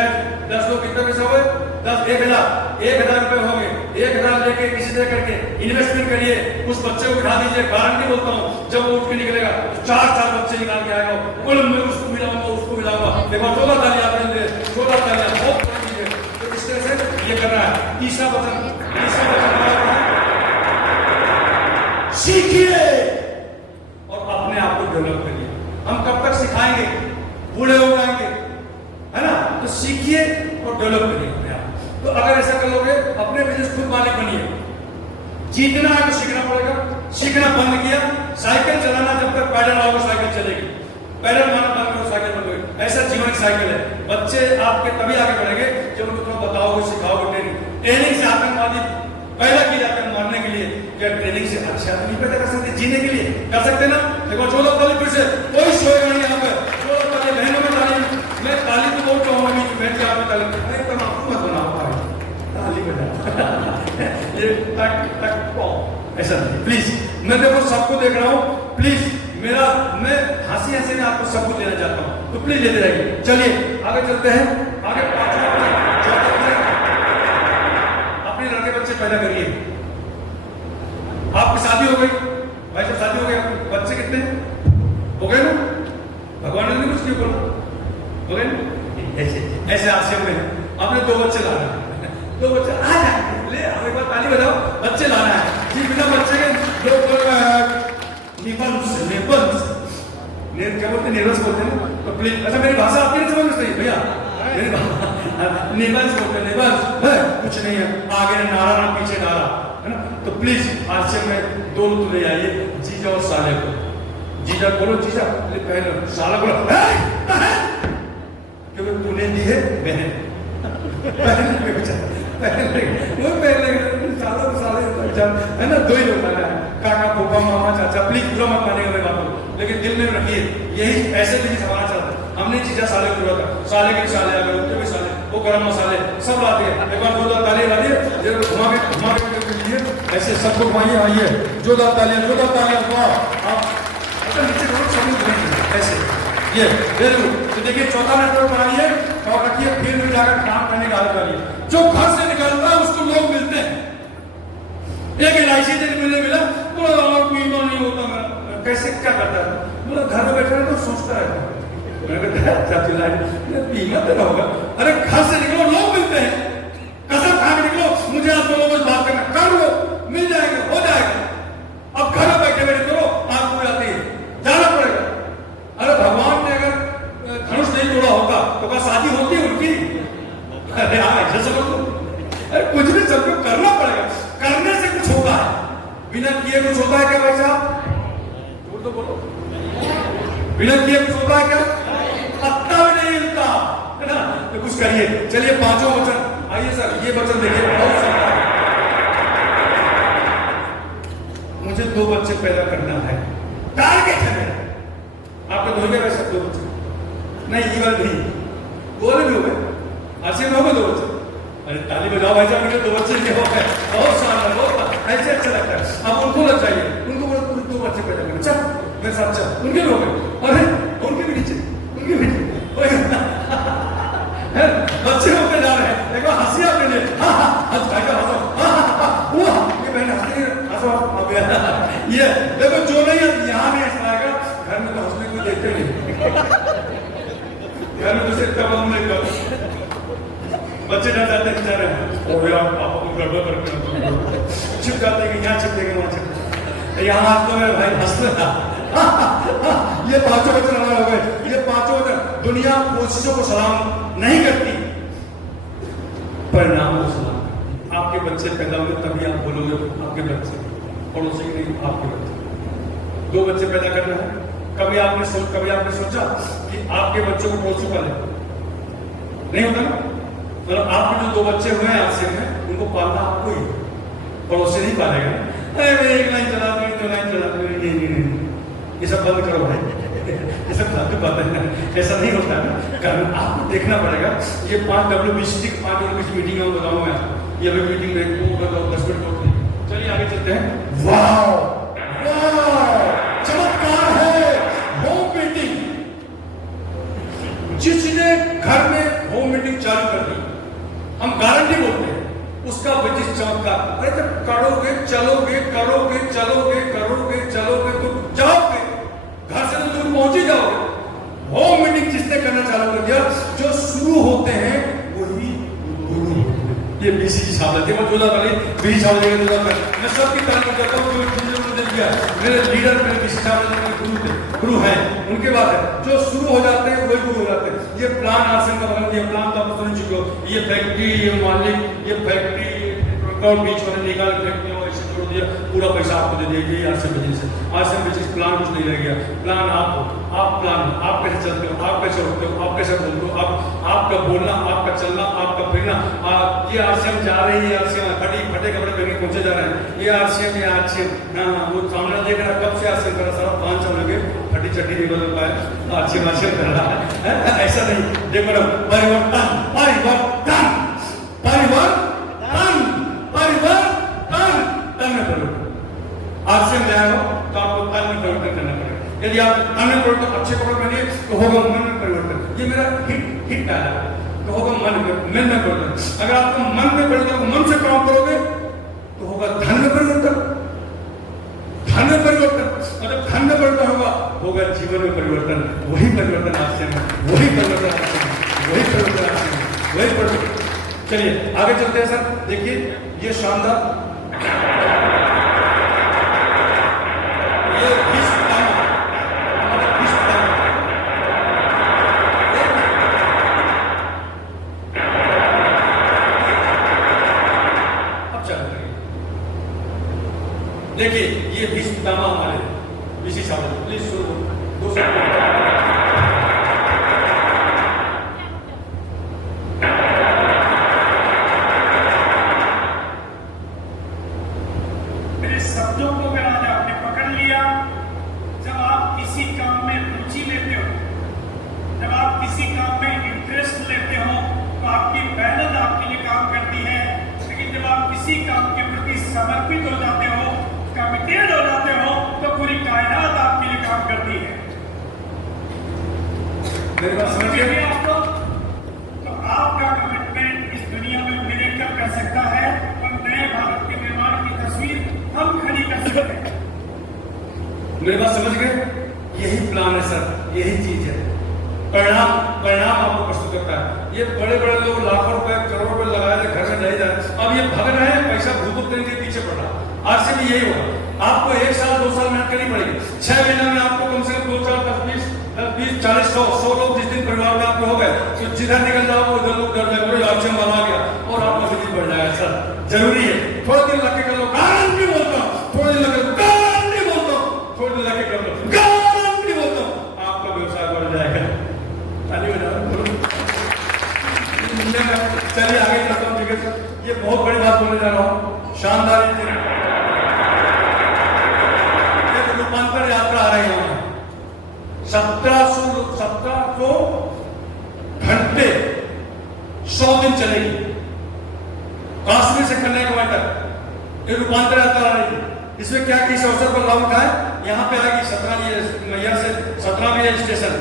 10 लोग कितने पैसे हुए, 10 1,000 1000 रुपए होंगे, 1000 लेके किसी से करके इन्वेस्टमेंट करिए, उस बच्चे को बिठा दीजिए, गारंटी बोलता हूँ जब वो उठ के निकलेगा तो 4 बच्चे निकाल के आएगा, बोले मैं उसको मिलाऊंगा उसको मिलाऊंगा। देखो 14 तालियां आपने दे, 14 तालियां बहुत बड़ी है। तो इस तरह से ये कर रहा है। तीसरा वचन सीखिए और अपने आप को डेवलप करिए। हम कब तक सिखाएंगे, बूढ़े हो जाएंगे, है ना? तो सीखिए और डेवलप करिए अपने आप। तो अगर ऐसा कर लोगे, अपने बिजनेस खुद मालिक बनिए। जीतना है तो सीखना पड़ेगा। सीखना बंद किया, साइकिल चलाना जब तक पैडल आओगे साइकिल चलेगी, पैडल मारना बंद करो साइकिल बंद करो। ऐसा जीवन की साइकिल है। बच्चे आपके तभी आगे बढ़ेंगे जब उनको थोड़ा बताओगे, सिखाओगे। ट्रेनिंग से आतंकवादी पैदा किए जाते हैं मारने के लिए, क्या ट्रेनिंग से अच्छे आदमी पैदा कर सकते? जीने के लिए कर सकते ना? देखो 14 ताली फिर से कोई सोएगा नहीं यहाँ पे। 14 ताली बहनों में ताली, मैं ताली तो बोल रहा हूँ बैठ के आप में ताली नहीं करना, मत बनाओ ताली बजा ये टक टक ऐसा नहीं प्लीज। मैं देखो सबको देख रहा हूँ, प्लीज मेरा मैं हंसी हंसी में आपको सबको देना चाहता हूँ, तो प्लीज लेते रहिए। चलिए आगे चलते हैं। आगे अपने लड़के बच्चे पैदा करिए। आपकी शादी हो गई, भाई साहब शादी हो गई, बच्चे कितने हो गए ना? भगवान ने कुछ क्यों बोला? हो गए ना? ऐसे आश्रम में आपने 2 बच्चे लाना है, 2 बच्चे आ जाए ले आओ, एक बार ताली बजाओ, बच्चे लाना है जी। बिना बच्चे के क्या बोलते हैं, निर्वंश बोलते हैं। तो प्लीज, अच्छा मेरी भाषा आपकी नहीं समझ में भैया, निर्वंश बोलते हैं, निर्वंश कुछ नहीं है, आगे नारा ना पीछे नारा, है ना? तो प्लीज आश्रम में 2 लोग ले आइए, जीजा और साले को। जीजा बोलो जीजा, पहले साला बोलो क्योंकि तूने दी है बहन, पहले है ना? 2 ही लोग है, काका फूफा मामा चाचा। प्लीज पूरा मत मानेगा मेरी बात को, लेकिन दिल में रखिए यही ऐसे भी हमारा चलता है। हमने चीजा साले को जोड़ा था, साले के साले आ गए, उनके भी साले, वो गरम मसाले सब लाते हैं। एक बार 2 ताली ला दिए, घुमा के ऐसे सबको घुमाइए, आइए 2 तालियां आप नीचे ऐसे ये वेरी गुड। तो देखिए 4था नेटवर्क बनाइए और रखिए, फील्ड में जाकर काम करने का आदत डालिए। जो घर से निकलता है उसको लोग मिलते हैं। एक LIC मिलने मिला, बोला बीमा नहीं होता, मैं कैसे क्या करता है? बोला घर में बैठा है तो सोचता रहता है, बीमा तो होगा। अरे घर से निकलो, लोग मिलते हैं। कसम खा के निकलो, मुझे आप दोनों को बात करना, कर लो, मिल जाएगा, हो जाएगा। अब घर में बैठे बैठे करो, आंख हो जाती है, जाना पड़ेगा। अरे भगवान ने अगर धनुष नहीं तोड़ा होता तो क्या शादी होती है उनकी? अरे हाँ ऐसा समझ लो। अरे कुछ भी सबको करना पड़ेगा, करने से कुछ होता है, बिना किए कुछ होता है क्या भाई साहब? तो बोलो, बिना किए कुछ होता है क्या? पत्ता भी नहीं हिलता, है ना? तो कुछ करिए। चलिए 5वां वचन, आइए सर ये वचन देखिए, बहुत सारा। मुझे 2 बच्चे पैदा करना है, टारगेट है मेरा। आपके हो गए वैसे 2 बच्चे? नहीं ये बात नहीं, बोले भी हो गए, ऐसे में हो गए 2 बच्चे। अरे ताली बजाओ भाई साहब, 2 बच्चे के हो गए, बहुत शानदार, बहुत ऐसे अच्छा लगता है। अब उनको लग जाइए, उनको बोलो 2 बच्चे पैदा करना, चल मेरे साथ चल, उनके भी हो गए। अरे उनके भी नीचे, उनके भी नीचे बच्चे होते जा रहे हैं। देखो हंसी आपने ने, हंस भाई का हंसो, ये बहन हंसती है, हंसो ये देखो जो नहीं यहाँ नहीं हंस पाएगा, घर में तो हंसने को देखते नहीं, घर में तो सिर्फ कब नहीं कर बच्चे डर जाते हैं बेचारे, और यार पापा को गड़बड़ करके छिप जाते हैं कि यहाँ छिप देंगे वहाँ छिप, यहाँ हाथ तो मेरे भाई हंसते था। ये 5 वचन हमारे हो गए। ये 5 वचन, दुनिया कोशिशों को सलाम नहीं करती, परिणाम को सलाम। आपके बच्चे पैदा होंगे तभी आप बोलोगे आपके बच्चे, पड़ोसी नहीं आपके बच्चे। 2 बच्चे पैदा करना है। कभी आपने सोचा कि आपके बच्चों को पड़ोसी पाले? नहीं होता ना? मतलब आपके जो 2 बच्चे हुए हैं आश्रम में, उनको पालना आपको ही, पड़ोसी नहीं पालेगा। अरे एक लाइन चला, 2 लाइन चला, नहीं, ये सब बंद करो भाई, ये सब फालतू बातें हैं, ऐसा नहीं होता है। कारण आपको देखना पड़ेगा। ये 5 WBCT 5 मीटिंग में बताऊंगा मैं, ये अभी मीटिंग में 10 मिनट होती है। चलिए आगे चलते हैं। वाह चमत्कार है होम मीटिंग। जिसने घर में होम मीटिंग चालू कर दी, हम गारंटी बोलते हैं, उस चमत्कार। अरे जब करोगे चलोगे करोगे चलोगे करोगे चलोगे तो जाओगे, घर से तो तुम पहुंच ही जाओगे। होम मीटिंग जिसने करना चालू कर दिया, जो शुरू होते हैं वही गुरु। ये बीसी की शहादत है, मैं जोधा वाली बीसी शहादत मैं सबकी तारीफ करता हूँ, जो मुझे दिया मेरे लीडर, मेरे बीसी शहादत गुरु हैं, उनके बाद है जो शुरू हो जाते हैं वही गुरु हो जाते हैं। ये प्लान आश्रम का बना दिया, प्लान तो आप सुन चुके हो, ये फैक्ट्री, ये मालिक, ये फैक्ट्री और बीच में निकाल फैक्ट्री और ऐसे छोड़ दिया, पूरा पैसा आपको दे दिया। ये आश्रम बिजनेस है, आश्रम बिजनेस प्लान कुछ नहीं रह गया। प्लान आप हो, आप प्लान, आप कैसे चलते हो, आप कैसे उठते हो, आप कैसे बोलते हो, आपका बोलना, आपका चलना, आपका फिरना। ये आश्रम जा रही है, आश्रम फटे कपड़े पहन के पहुंचे जा रहे हैं, ये आश्रम, ये आश्रम। हाँ, वो सामने देख रहा कब से आश्रम करा, सारा 5 साल लगे, फटी चट्टी नहीं बदल पाया, आश्रम आश्रम कर रहा है। ऐसा नहीं, देखो ना, परिवर्तन परिवर्तन परिवर्तन परिवर्तन तन में परिवर्तन। आश्रम जाए हो तो आपको तन में परिवर्तन करना पड़ेगा। यदि आप तन में परिवर्तन, अच्छे कपड़े पहनिए तो होगा मन में परिवर्तन। ये मेरा हिट डाला है, तो होगा मन में परिवर्तन। अगर आपको मन में परिवर्तन, मन से काम करोगे तो होगा धन में परिवर्तन, धन में परिवर्तन। और जब धन में परिवर्तन होगा जीवन में परिवर्तन। वही परिवर्तन आश्रम है, वही परिवर्तन आश्रम है, वही परिवर्तन आश्रम है, वही परिवर्तन। चलिए आगे चलते हैं सर। देखिए ये शानदार, ये भीष्म पितामह, भीष्म पितामह। अब चालू करिए, देखिए ये भीष्म पितामह हमारे विशेष शब्द, प्लीज शुरू दूसरा। समर्पित हो जाते हो, कमिटेड हो जाते हो, तो पूरी कायनात आपके लिए काम करती है। मेरे बात समझिए आप लोग, तो आपका कमिटमेंट इस दुनिया में मिलकर कर सकता है और नए भारत के निर्माण की तस्वीर हम खड़ी कर सकते हैं। मेरी बात समझ गए? यही प्लान है सर, यही चीज है। परिणाम आपको प्रस्तुत करता है। ये बड़े बड़े लोग लाखों रुपए करोड़ों रुपए लगाए थे, घर में नहीं जाए, अब ये भग रहे हैं, पैसा भूत के पीछे पड़ रहा। आज से भी यही होगा। आपको 1 साल 2 साल मेहनत करनी पड़ेगी। 6 महीने में आपको कम से कम 2 4 10 20 40 100 लोग जिस दिन परिवार में आपके हो गए, तो जिधर निकल जाओ उधर लोग डर जाएंगे, आश्रम वाला आ गया, और आपका बिजली बढ़ जाएगा। सर जरूरी है, थोड़ा दिन लग के कर लो, गारंटी बोलता हूँ, थोड़ा दिन लगे गारंटी बोलता हूँ, थोड़ा दिन लगे कर लो, गारंटी बोलता हूँ, आपका व्यवसाय बढ़ जाएगा। चलिए आगे चलता हूँ। ठीक है सर, ये बहुत बड़ी बात बोलने जा रहा हूँ, शानदार रूपांतर यात्रा आ रही है। 1700 घंटे 100 दिन चलेगी, काश्मीर से कन्याकुमारी तक ये रूपांतर यात्रा आ रही है। इसमें क्या किस अवसर पर लाभ उठाए, यहाँ पे आएगी 17 मैया से 17 में स्टेशन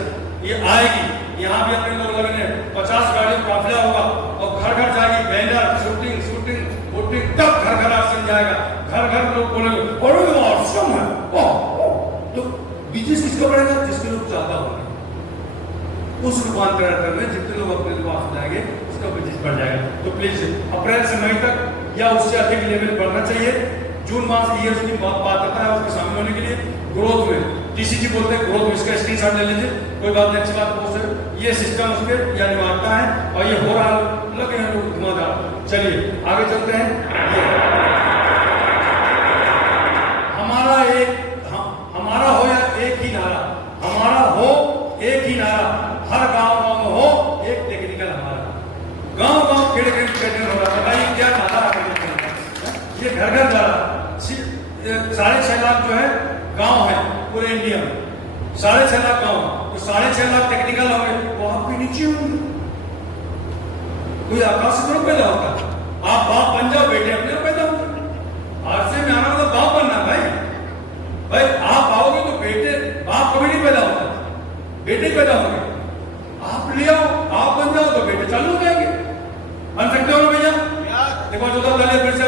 ये आएगी, यहाँ भी अपने लोग लगने 50 गाड़ियों का काफिला होगा और घर घर जाएगी, बैनर शूटिंग वोटिंग, तब घर घर आश्रम जाएगा, घर घर लोग बोलेंगे और आश्रम है। तो बिजनेस किसको बढ़ेगा? जिसके लोग ज्यादा होंगे। उस रूपांतर में जितने लोग अपने पास जाएंगे उसका बिजनेस बढ़ जाएगा। तो प्लीज अप्रैल से मई तक या उससे अधिक लेवल बढ़ना चाहिए। जून मास ये उसकी पात्रता है उसके सामने होने के लिए। ग्रोथ में टीसीजी बोलते हैं, ग्रोथ में इसका स्क्रीनशॉट ले लीजिए, कोई बात नहीं, अच्छी बात हो सर। ये सिस्टम उसके यानी वार्ता है और ये हो रहा लगे हैं लोग धुआंधार। चलिए आगे चलते हैं। ये हमारा हो या एक ही नारा, हमारा हो एक ही नारा, हर गांव में हो एक टेक्निकल हमारा। गांव खेड़े हो रहा है भाई, क्या नारा ये घर घर जा रहा। 6.5 लाख जो है गांव है पूरे इंडिया में, 6.5 लाख गांव, तो 6.5 लाख टेक्निकल होंगे, वो आपके नीचे होंगे। कोई आकाश से थोड़ा पैदा होता है, आप बाप बन जाओ, बेटे अपने पैदा होंगे। आरसे में आना तो बाप बनना भाई आप आओगे तो बेटे, बाप कभी नहीं पैदा होता, बेटे पैदा होंगे। आप ले आओ, आप बन जाओ तो बेटे चालू हो जाएंगे। बन सकते हो ना भैया? देखो जो फिर से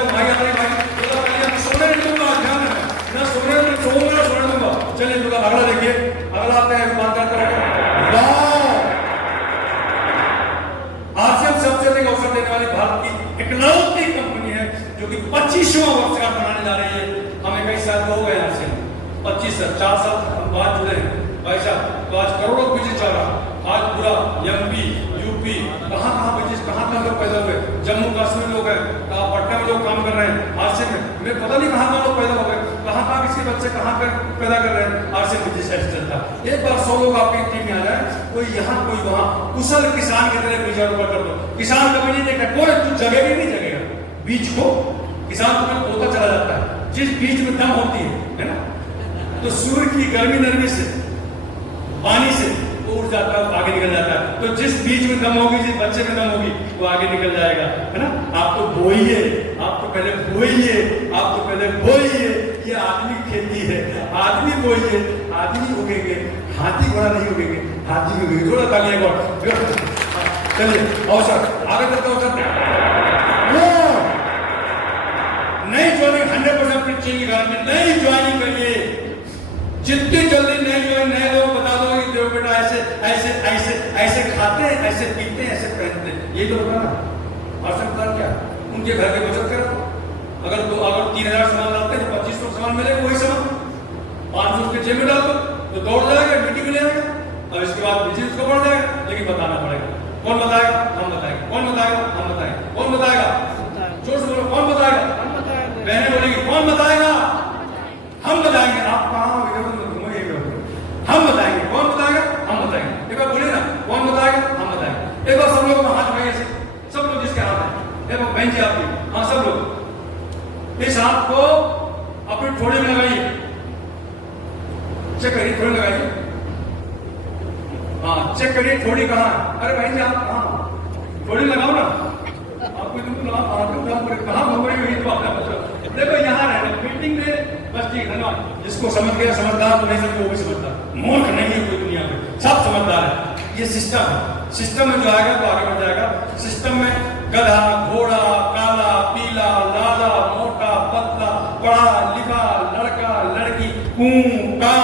इकलौती कंपनी है जो कि 25वां वर्षगांठ मनाने जा रही है। हमें कई साल हो गए यहाँ से 25 साल 4 साल हम बाद जुड़े हैं भाई साहब। तो आज करोड़ों बिजनेस चल रहा, आज पूरा एमपी यूपी कहाँ बिजनेस कहाँ लोग पैदा हुए, जम्मू कश्मीर लोग हैं, पटना में लोग काम कर रहे हैं आज से मैं पता नहीं कहाँ लोग पैदा हो गए, कहाँ किसके बच्चे कहाँ पैदा कर रहे हैं आज से बिजनेस ऐसे चलता। एक बार 100 लोग आपकी टीम में आ जाए, कोई यहाँ कोई वहाँ, कुशल किसान की तरह बीज रोपण कर दो। किसान कभी नहीं देखा कोई तू जगेगा नहीं जगेगा बीज को, किसान तुम्हें पोता चला जाता है। जिस बीज में दम होती है ना, तो सूर्य की गर्मी नरमी से पानी से वो उड़ जाता है, आगे निकल जाता है। तो जिस बीज में दम होगी, जिस बच्चे में दम होगी, वो आगे निकल जाएगा, है ना। आप तो बोइए, आप तो पहले बोइए, आप तो पहले बोइए। ये आदमी खेती है, आदमी बोइए, आदमी उगेंगे, हाथी घोड़ा नहीं उगेंगे, हाथी उगेंगे। थोड़ा तालियां गौर चलिए अवसर आगे तक अवसर नई ज्वाइनिंग 100% पिक्चर की गारंटी, नई ज्वाइनिंग करिए जितनी जल्दी नए ज्वाइन नए लोग बता दो कि देव बेटा ऐसे ऐसे ऐसे ऐसे खाते हैं, ऐसे पीते हैं, ऐसे पहनते हैं, ये तो बताना। और सरकार क्या उनके घर की बचत करो। अगर 3000 सामान लाते हैं तो 2500 सामान मिलेगा, वही सामान 500 उसके जेब में डाल दो तो दौड़ जाएगा, मीटिंग ले आएगा और इसके बाद बिजनेस को बढ़ जाएगा। लेकिन बताना पड़ेगा। कौन बताएगा? हम बताएंगे। कौन बताएगा? हम बताएंगे। कौन बताएगा? जोर से बोलो, कौन बताएगा? बहनें बोलेगी कौन बताएगा? हम बताएंगे। आप कहाँ हम बताएंगे। कौन बताएगा? हम बताएंगे। एक बार बोलिए ना, कौन बताएगा? हम बताएंगे। एक बार सब लोग हाथ उठाइए, सब लोग जिसके हाथ है, एक बार बहन जी आपकी, हाँ सब लोग इस हाथ को अपनी ठोड़ी में लगाइए, चेक करिए ठोड़ी लगाइए, हाँ चेक करिए ठोड़ी कहाँ है। अरे बहन जी आप कहाँ ठोड़ी लगाओ ना, आपको कहाँ घूम रही हुई तो आपका देखो यहाँ रहना मीटिंग में बस ठीक है ना। जिसको समझ गया समझदार, तो नहीं समझ वो भी समझदार, मूर्ख नहीं है कोई दुनिया में, सब समझदार है। ये सिस्टम है, सिस्टम में जो आएगा तो आगे बढ़ जाएगा। सिस्टम में गधा घोड़ा काला पीला लाला मोटा पतला पढ़ा लिखा लड़का लड़की का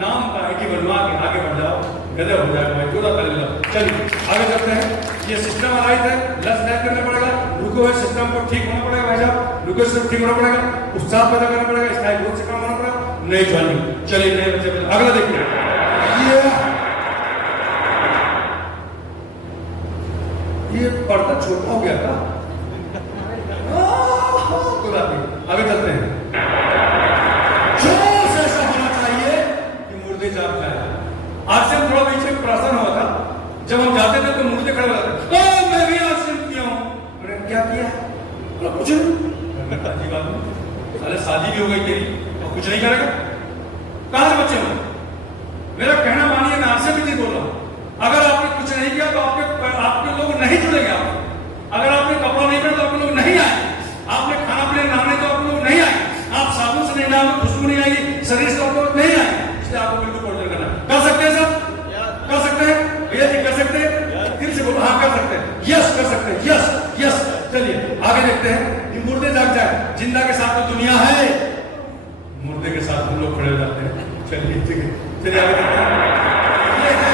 नाम का आईडी बनवा के आगे बढ़ जाओ, गधे हो जाएगा भाई, जोड़ा कर लो। चलिए आगे चलते हैं। ये सिस्टम आराइट है, लक्ष्य तय करना पड़ेगा, रुको है सिस्टम को ठीक होना पड़ेगा भाई साहब, रुको सिस्टम ठीक होना पड़ेगा, उत्साह पैदा करना पड़ेगा, इसका ग्रोथ से काम होना पड़ेगा, नई ज्वाइनिंग। चलिए नए बच्चे अगला देखिए। ये पर्दा छोटा हो गया था, आगे चलते हैं। जोश ऐसा होना चाहिए कि मुर्दे जाग जाए। आज से थोड़ा पीछे प्रश्न हुआ था, जब हम जाते थे तो मुर्दे खड़े हो जाते, मैं भी आश्रम किया हूं। मैंने क्या किया? कुछ नहीं, साले शादी भी हो गई तेरी और कुछ नहीं करेगा, कहां से बच्चे हो? मेरा कहना मानिए, मैं आपसे भी नहीं बोल रहा हूं। अगर आपने कुछ नहीं किया तो आपके लोग नहीं जुड़ेंगे। अगर आपने कपड़ा नहीं पहना तो आपके लोग नहीं आए, आपने खाना पीना नहाने तो आपके लोग नहीं आए, आप साबुन से नहीं नहाने खुशबू नहीं आएगी, शरीर से आपको नहीं आए। इसलिए आपको बिल्कुल कोर्डर करना कर सकते हैं सब, कर सकते हैं भैया जी, कर सकते हैं, दिल से बोलो हाँ कर सकते हैं, यस कर सकते हैं, यस यस। चलिए आगे देखते हैं। ये मुर्दे जाग जाए, जिंदा के साथ तो दुनिया है, मुर्दे के साथ हम लोग खड़े हो जाते हैं। चलिए ठीक है, चलिए आगे देखते हैं। ये है,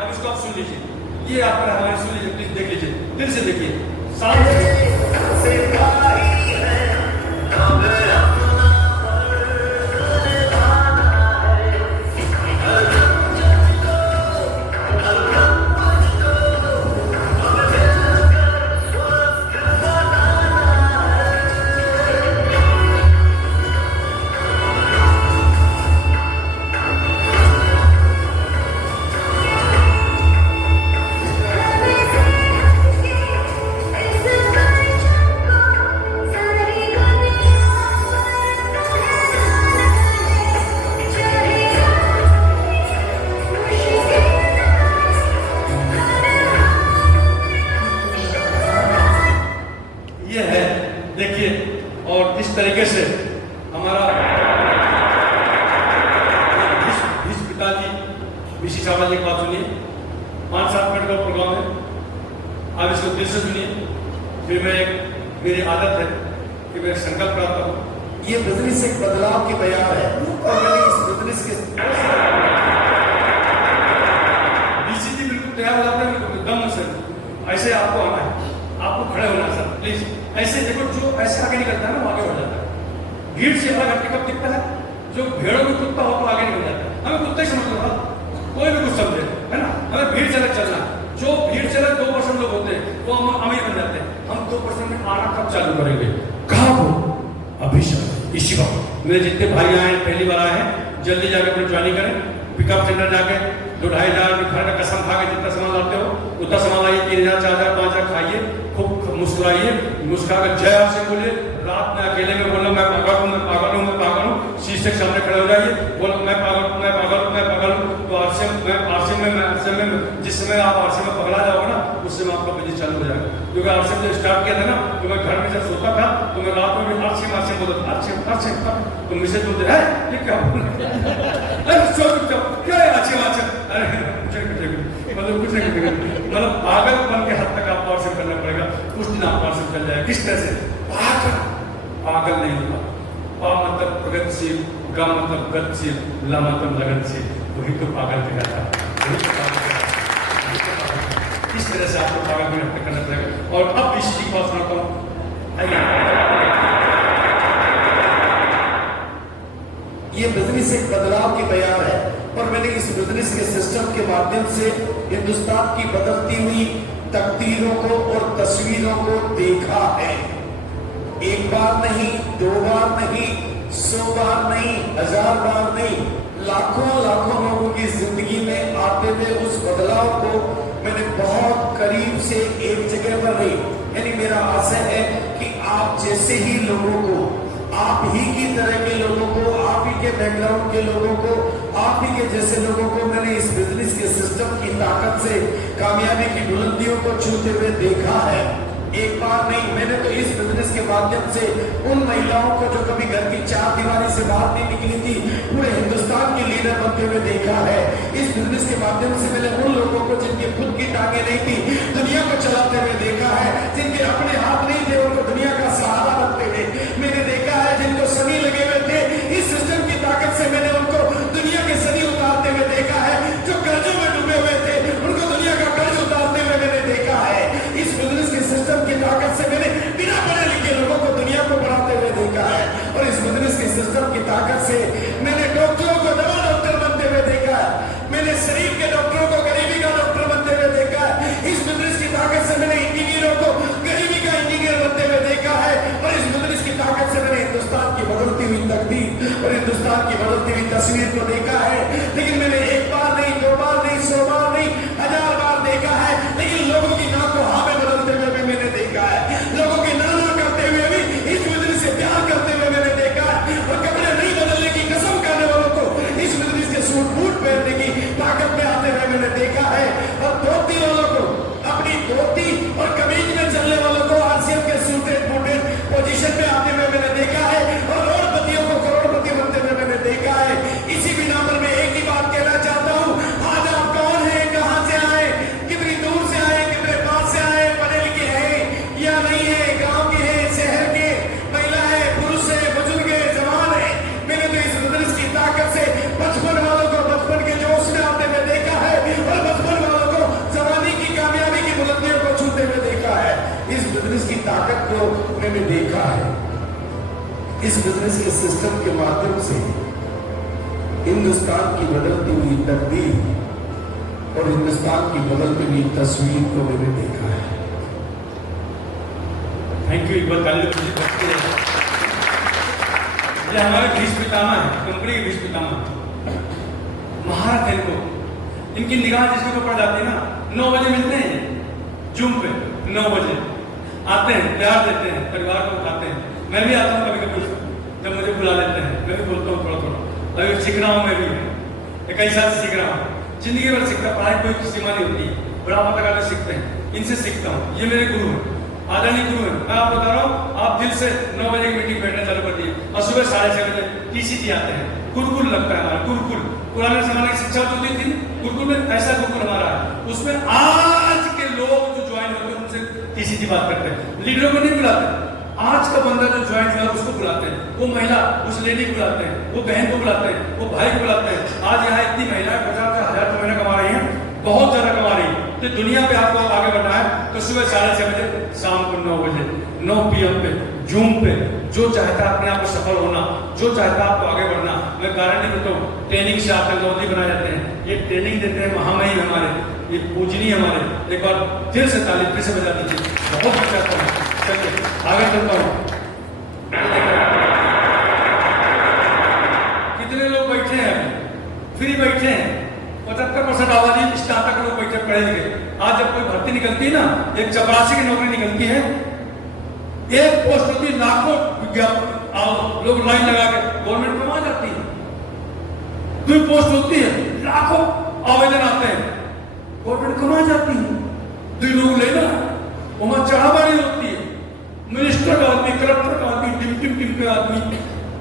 अब इसको आप सुन लीजिए, ये आपका हमारे सुन लीजिए, प्लीज देख लीजिए, दिल से देखिए। तरीके से हमारा भीष्म पिताजी ऋषि साहब की बात सुनिए। 5-7 मिनट का प्रोग्राम है, आप इसको दिल से सुनिए। फिर मेरी आदत है कि मैं संकल्प करता हूँ। ये बिजनेस एक बदलाव की तैयार है और मैंने इस बिजनेस के बीसीटी बिल्कुल तैयार हो जाता है, दम से ऐसे आपको आना है। आपको खड़े होना सर प्लीज। ऐसे देखो, जो ऐसे आगे निकलता है ना वो आगे बढ़ जाता है। भीड़ से हमारा घंटे कब दिखता है? जो भेड़ों में कुत्ता हो तो आगे निकल जाता है। हमें कुत्ता ही समझ लो, कोई भी कुछ समझे, है ना। हमें भीड़ से अलग चलना। जो भीड़ से अलग 2% लोग होते हैं वो हम अमीर बन जाते हैं। हम 2% में आना कब चालू करेंगे? कहाँ को? अभी इसी वक्त। मेरे जितने भाई आए पहली बार आए हैं, जल्दी जाकर अपनी ज्वाइनिंग करें। पिकअप सेंटर जाके 2-2.5 हजार घर का कसम खा के जितना सामान लाते हो उतना सामान लाइए। 3,000 4,000 5,000 खाइए, खूब मुस्कुराइए, मुस्कुरा कर जय से बोलिए। रात में अकेले में बोलो मैं पागल हूँ, मैं पागल हूँ, मैं पागल हूँ। शीशे के सामने खड़े हो जाइए, बोलो मैं पागल हूँ, मैं पागल हूँ, मैं पागल हूँ। तो आरसे में जिस समय आप आरसे में पकड़ा जाओगे ना, उस समय आपका बिजनेस चालू हो जाएगा। क्योंकि आरसे में स्टार्ट किया था ना, तो मैं घर में जब सोता था तो मैं रात में भी आरसे बोलता आरसे। तो मिसेज बोलते है ये क्या? क्या है अच्छे? मतलब कुछ नहीं, मतलब पागल बन के हद तक आपको पार्सल करना पड़ेगा। उस दिन आप पार्सल कर जाएगा। किस तरह से? पागल नहीं होगा। पा मतलब प्रगतिशील, गा मतलब गतिशील, ला मतलब लगनशील, वही तो पागल कहलाता है। इस तरह से आपको पागल में हद तक करना पड़ेगा। और अब इसी की बात सुनाता हूँ। ये बिजनेस एक बदलाव की तैयार है और मैंने इस बिजनेस के सिस्टम के माध्यम से हिंदुस्तान की बदलती हुई तकदीरों को और तस्वीरों को देखा है। एक बार नहीं, 2 बार नहीं, 100 बार नहीं, 1000 बार नहीं, लाखों लोगों की जिंदगी में आते हुए उस बदलाव को मैंने बहुत करीब से एक जगह पर नहीं, यानी मेरा आशय है कि आप जैसे ही लोगों को, आप ही की तरह के लोगों को, आप ही के बैकग्राउंड के लोगों को, आप ही के जैसे लोगों को मैंने इस बिजनेस के सिस्टम की ताकत से कामयाबी की बुलंदियों को छूते हुए देखा है। एक बार नहीं, मैंने तो इस बिजनेस के माध्यम से उन महिलाओं को जो कभी घर की 4 दीवारी से बाहर नहीं निकली थी, पूरे हिंदुस्तान की लीडर बनते हुए देखा है। इस बिजनेस के माध्यम से मैंने उन लोगों को जिनकी खुद की टांगे नहीं थी, दुनिया को चलाते हुए देखा है। जिनके अपने हाथ नहीं थे, उनको दुनिया का सहारा बनते हुए मैंने देखा है। जिनको सनी लगे हुए थे, इस सिस्टम की ताकत से मैंने उनको दुनिया के सनी उतारते हुए देखा है। जो कर्जों में डूबे हुए थे, उनको दुनिया का कर्ज उतारते हुए मैंने देखा है। इस बिजनेस के सिस्टम की ताकत से मैंने बिना पढ़े लिखे लोगों को दुनिया को बढ़ाते हुए देखा है। और इस बिजनेस के सिस्टम की ताकत से मैंने डॉक्टरों को दवा डॉक्टर बनते हुए देखा है। मैंने शरीफ के डॉक्टरों को गरीबी का डॉक्टर बनते हुए देखा है। इस बिजनेस की ताकत से मैंने इंजीनियरों को गरीबी का इंजीनियर बनते हुए देखा है। और इस बिजनेस की ताकत से मैंने हिंदुस्तान की बदलती हुई तकदीर और हिंदुस्तान की बदलती हुई तस्वीर को देखा है। लेकिन मैंने 1 बार नहीं, 2 बार नहीं, 100 बार नहीं, 1000 बार देखा है। लेकिन लोगों की ना को हाँ में बदलते हुए भी मैंने देखा है। लोगों की ना करते हुए भी इस बिजनेस से प्यार करते हुए मैंने देखा है। और कपड़े नहीं बदलने की कसम खाने वालों को इस बिजनेस के सूट बूट पहनने की ताकत में आते हुए मैंने देखा है। और धोती वालों को, अपनी धोती और कमीज में चलने वालों को आरसीएम के सूटेड बूटेड पोजीशन में आते हुए मैंने देखा है। और करोड़पतियों को करोड़पति बनते हुए मैंने देखा है। इसी बिना पर मैं एक ही बात कहना चाहता हूँ, आज आप कौन है, कहां से आए, कितनी दूर से आए, कितने पास से आए, पढ़े लिखे हैं या नहीं है, गांव के हैं, शहर के, महिला है, पुरुष है, बुजुर्ग है, जवान है, मैंने तो इस बिजनेस की ताकत से 55 वालों को बचपन के जोश में आते हुए देखा है। और 55 वालों को जवानी की कामयाबी की बुलंदियों को छूते हुए देखा है। इस बिजनेस की ताकत को मैंने देखा है। इस बिजनेस के सिस्टम के माध्यम से हिंदुस्तान की बदलती हुई तकदीर और हिंदुस्तान की बदलती हुई तस्वीर को मैंने देखा है। Thank you. एक बार ताली बजाइए। ये हमारे भीष्म पितामह है, कंपनी के भीष्म पितामह, महारथ है इनको। इनकी निगाह जिसके ऊपर पड़ जाती है ना, 9 बजे मिलते हैं जूम पे, 9 बजे आते हैं, प्यार देते हैं, परिवार को उठाते हैं। मैं भी आता हूँ कभी कभी, जब मुझे बुला लेते हैं, मैं भी बोलता हूँ थोड़ा थोड़ा। अभी सीख रहा हूँ, मैं भी कई साल से सीख रहा हूँ। जिंदगी भर सीखता, पढ़ाई कोई सीमा नहीं होती, बुढ़ापा तक आकर सीखते हैं। इनसे सीखता हूँ, ये मेरे गुरु हैं, आदरणीय गुरु हैं। मैं आपको बता रहा हूँ, आप दिल से 9 बजे की मीटिंग बैठना चालू कर दिए और सुबह 6:30 बजे टीसीटी आते हैं। गुरुकुल लगता है हमारा, गुरुकुल। पुराने जमाने की शिक्षा होती थी, गुरुकुल में ऐसा गुरुकुल हमारा है। उसमें आज के लोग जो ज्वाइन होते हैं उनसे टीसीटी बात करते हैं। लीडरों को नहीं बुलाते। आज का बंदा जो ज्वाइन हुआ उसको बुलाते हैं, वो महिला उस लेडी को बुलाते हैं, वो बहन को बुलाते हैं, वो भाई को बुलाते हैं। आज यहाँ इतनी महिलाएं 50,000 रुपये महीना कमा रही हैं, बहुत ज्यादा कमा रही है। तो दुनिया पे आपको आगे बढ़ना है तो सुबह 6:30 बजे, शाम को 9 बजे, 9 PM पे, जूम पे, जो चाहता है अपने आप को सफल होना, जो चाहता है आपको आगे बढ़ना, मैं गारंटी देता हूँ, ट्रेनिंग से आतंकवादी बनाए जाते हैं, ये ट्रेनिंग देते हैं महामहिम हमारे, ये पूजनीय हमारे। एक बार दिल से ताली फिर से बजा दीजिए, बहुत अच्छा था। चलिए आगे चलता हूँ। कितने लोग बैठे हैं अभी, फ्री बैठे हैं, 75% आबादी स्टार्टअप लोग बैठे पढ़े लिखे। आज जब कोई भर्ती निकलती है ना, एक चपरासी की नौकरी निकलती है, एक पोस्ट होती है, लाखों विज्ञापन लोग लाइन लगा के गवर्नमेंट में आ जाती है। 2 पोस्ट होती है, लाखों आवेदन आते हैं, गवर्नमेंट कमा जाती है। 2 लोग लेना, वहां चढ़ावारी होती है, मिनिस्टर का आदमी, कलेक्टर का आदमी, टिम के आदमी,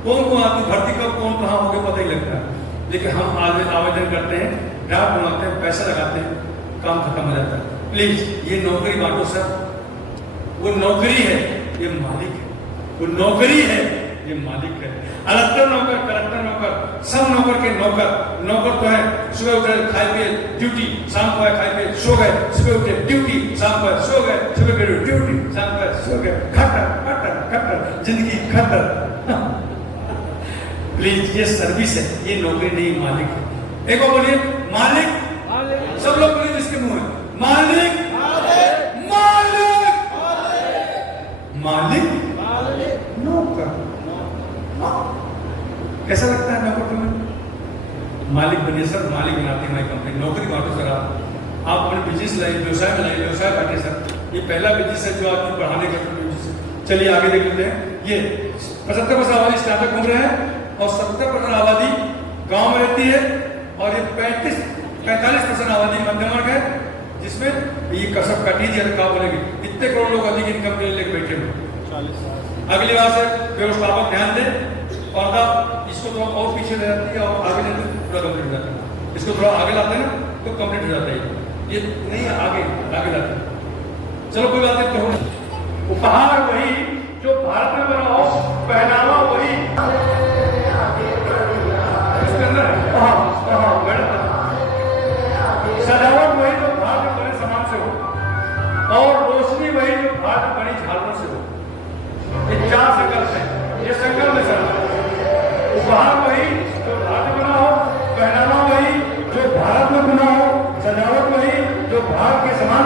कौन आदमी भर्ती कब कौन कहाँ हो गया पता ही लगता है। लेकिन हम आवेदन करते हैं, ड्राफ्ट बनाते हैं, पैसा लगाते हैं, काम खत्म हो जाता है। प्लीज ये नौकरी बांटो सर, वो नौकरी है, ये मालिक है, वो नौकरी है, ये मालिक है। कलेक्टर नौकर, कलेक्टर नौकर, सब नौकर के नौकर। नौकर तो है सुबह उठे खाए पिए ड्यूटी, शाम को खाए पिए सो गए, सुबह उठे ड्यूटी, शाम को सो गए, सुबह फिर ड्यूटी, शाम को सो गए, खट्टर खट्टर खट्टर, जिंदगी खट्टर। प्लीज ये सर्विस है, ये नौकरी नहीं, मालिक है। एक बार बोलिए मालिक, सब लोग बोलिए जिसके मुंह है मालिक, मालिक, मालिक, नौकर। कैसा लगता है नौकर तुम्हें? मालिक बनिए सर, मालिक बनाते हैं हमारी कंपनी। नौकरी बांटो सर, आप अपने बिजनेस लाइए, व्यवसाय में लाइए, व्यवसाय बांटे सर। ये पहला बिजनेस है जो आदमी बढ़ाने का बिजनेस है। चलिए आगे देख लेते हैं। ये 75% आबादी स्टार्टअप घूम रहे हैं और 70% आबादी गांव में रहती है और ये 45% आबादी मध्यम वर्ग है, जिसमें ये कसब काटी दिया क्या बोलेगी, इतने करोड़ लोग अधिक इनकम के लिए बैठे हुए। अगली बार से व्यवस्थापक ध्यान दे और तब इसको थोड़ा और पीछे ले जाती है और आगे लेते पूरा कंप्लीट हो जाता है। इसको थोड़ा आगे लाते हैं ना तो कंप्लीट हो जाता है, ये नहीं आगे आगे लाते हैं। चलो कोई बात नहीं। तो उपहार वही जो भारत में बना हो, पहनावा वही इसके अंदर, सजावट वही जो भारत में बने सामान से हो और रोशनी वही जो भारत में बनी झालरों से हो। ये 4 संकल्प है, ये संकल्प है सर। उपहार वही जो भारत में बना हो, पहनावा वही जो भारत में बना हो, सजावट वही जो भारत के समान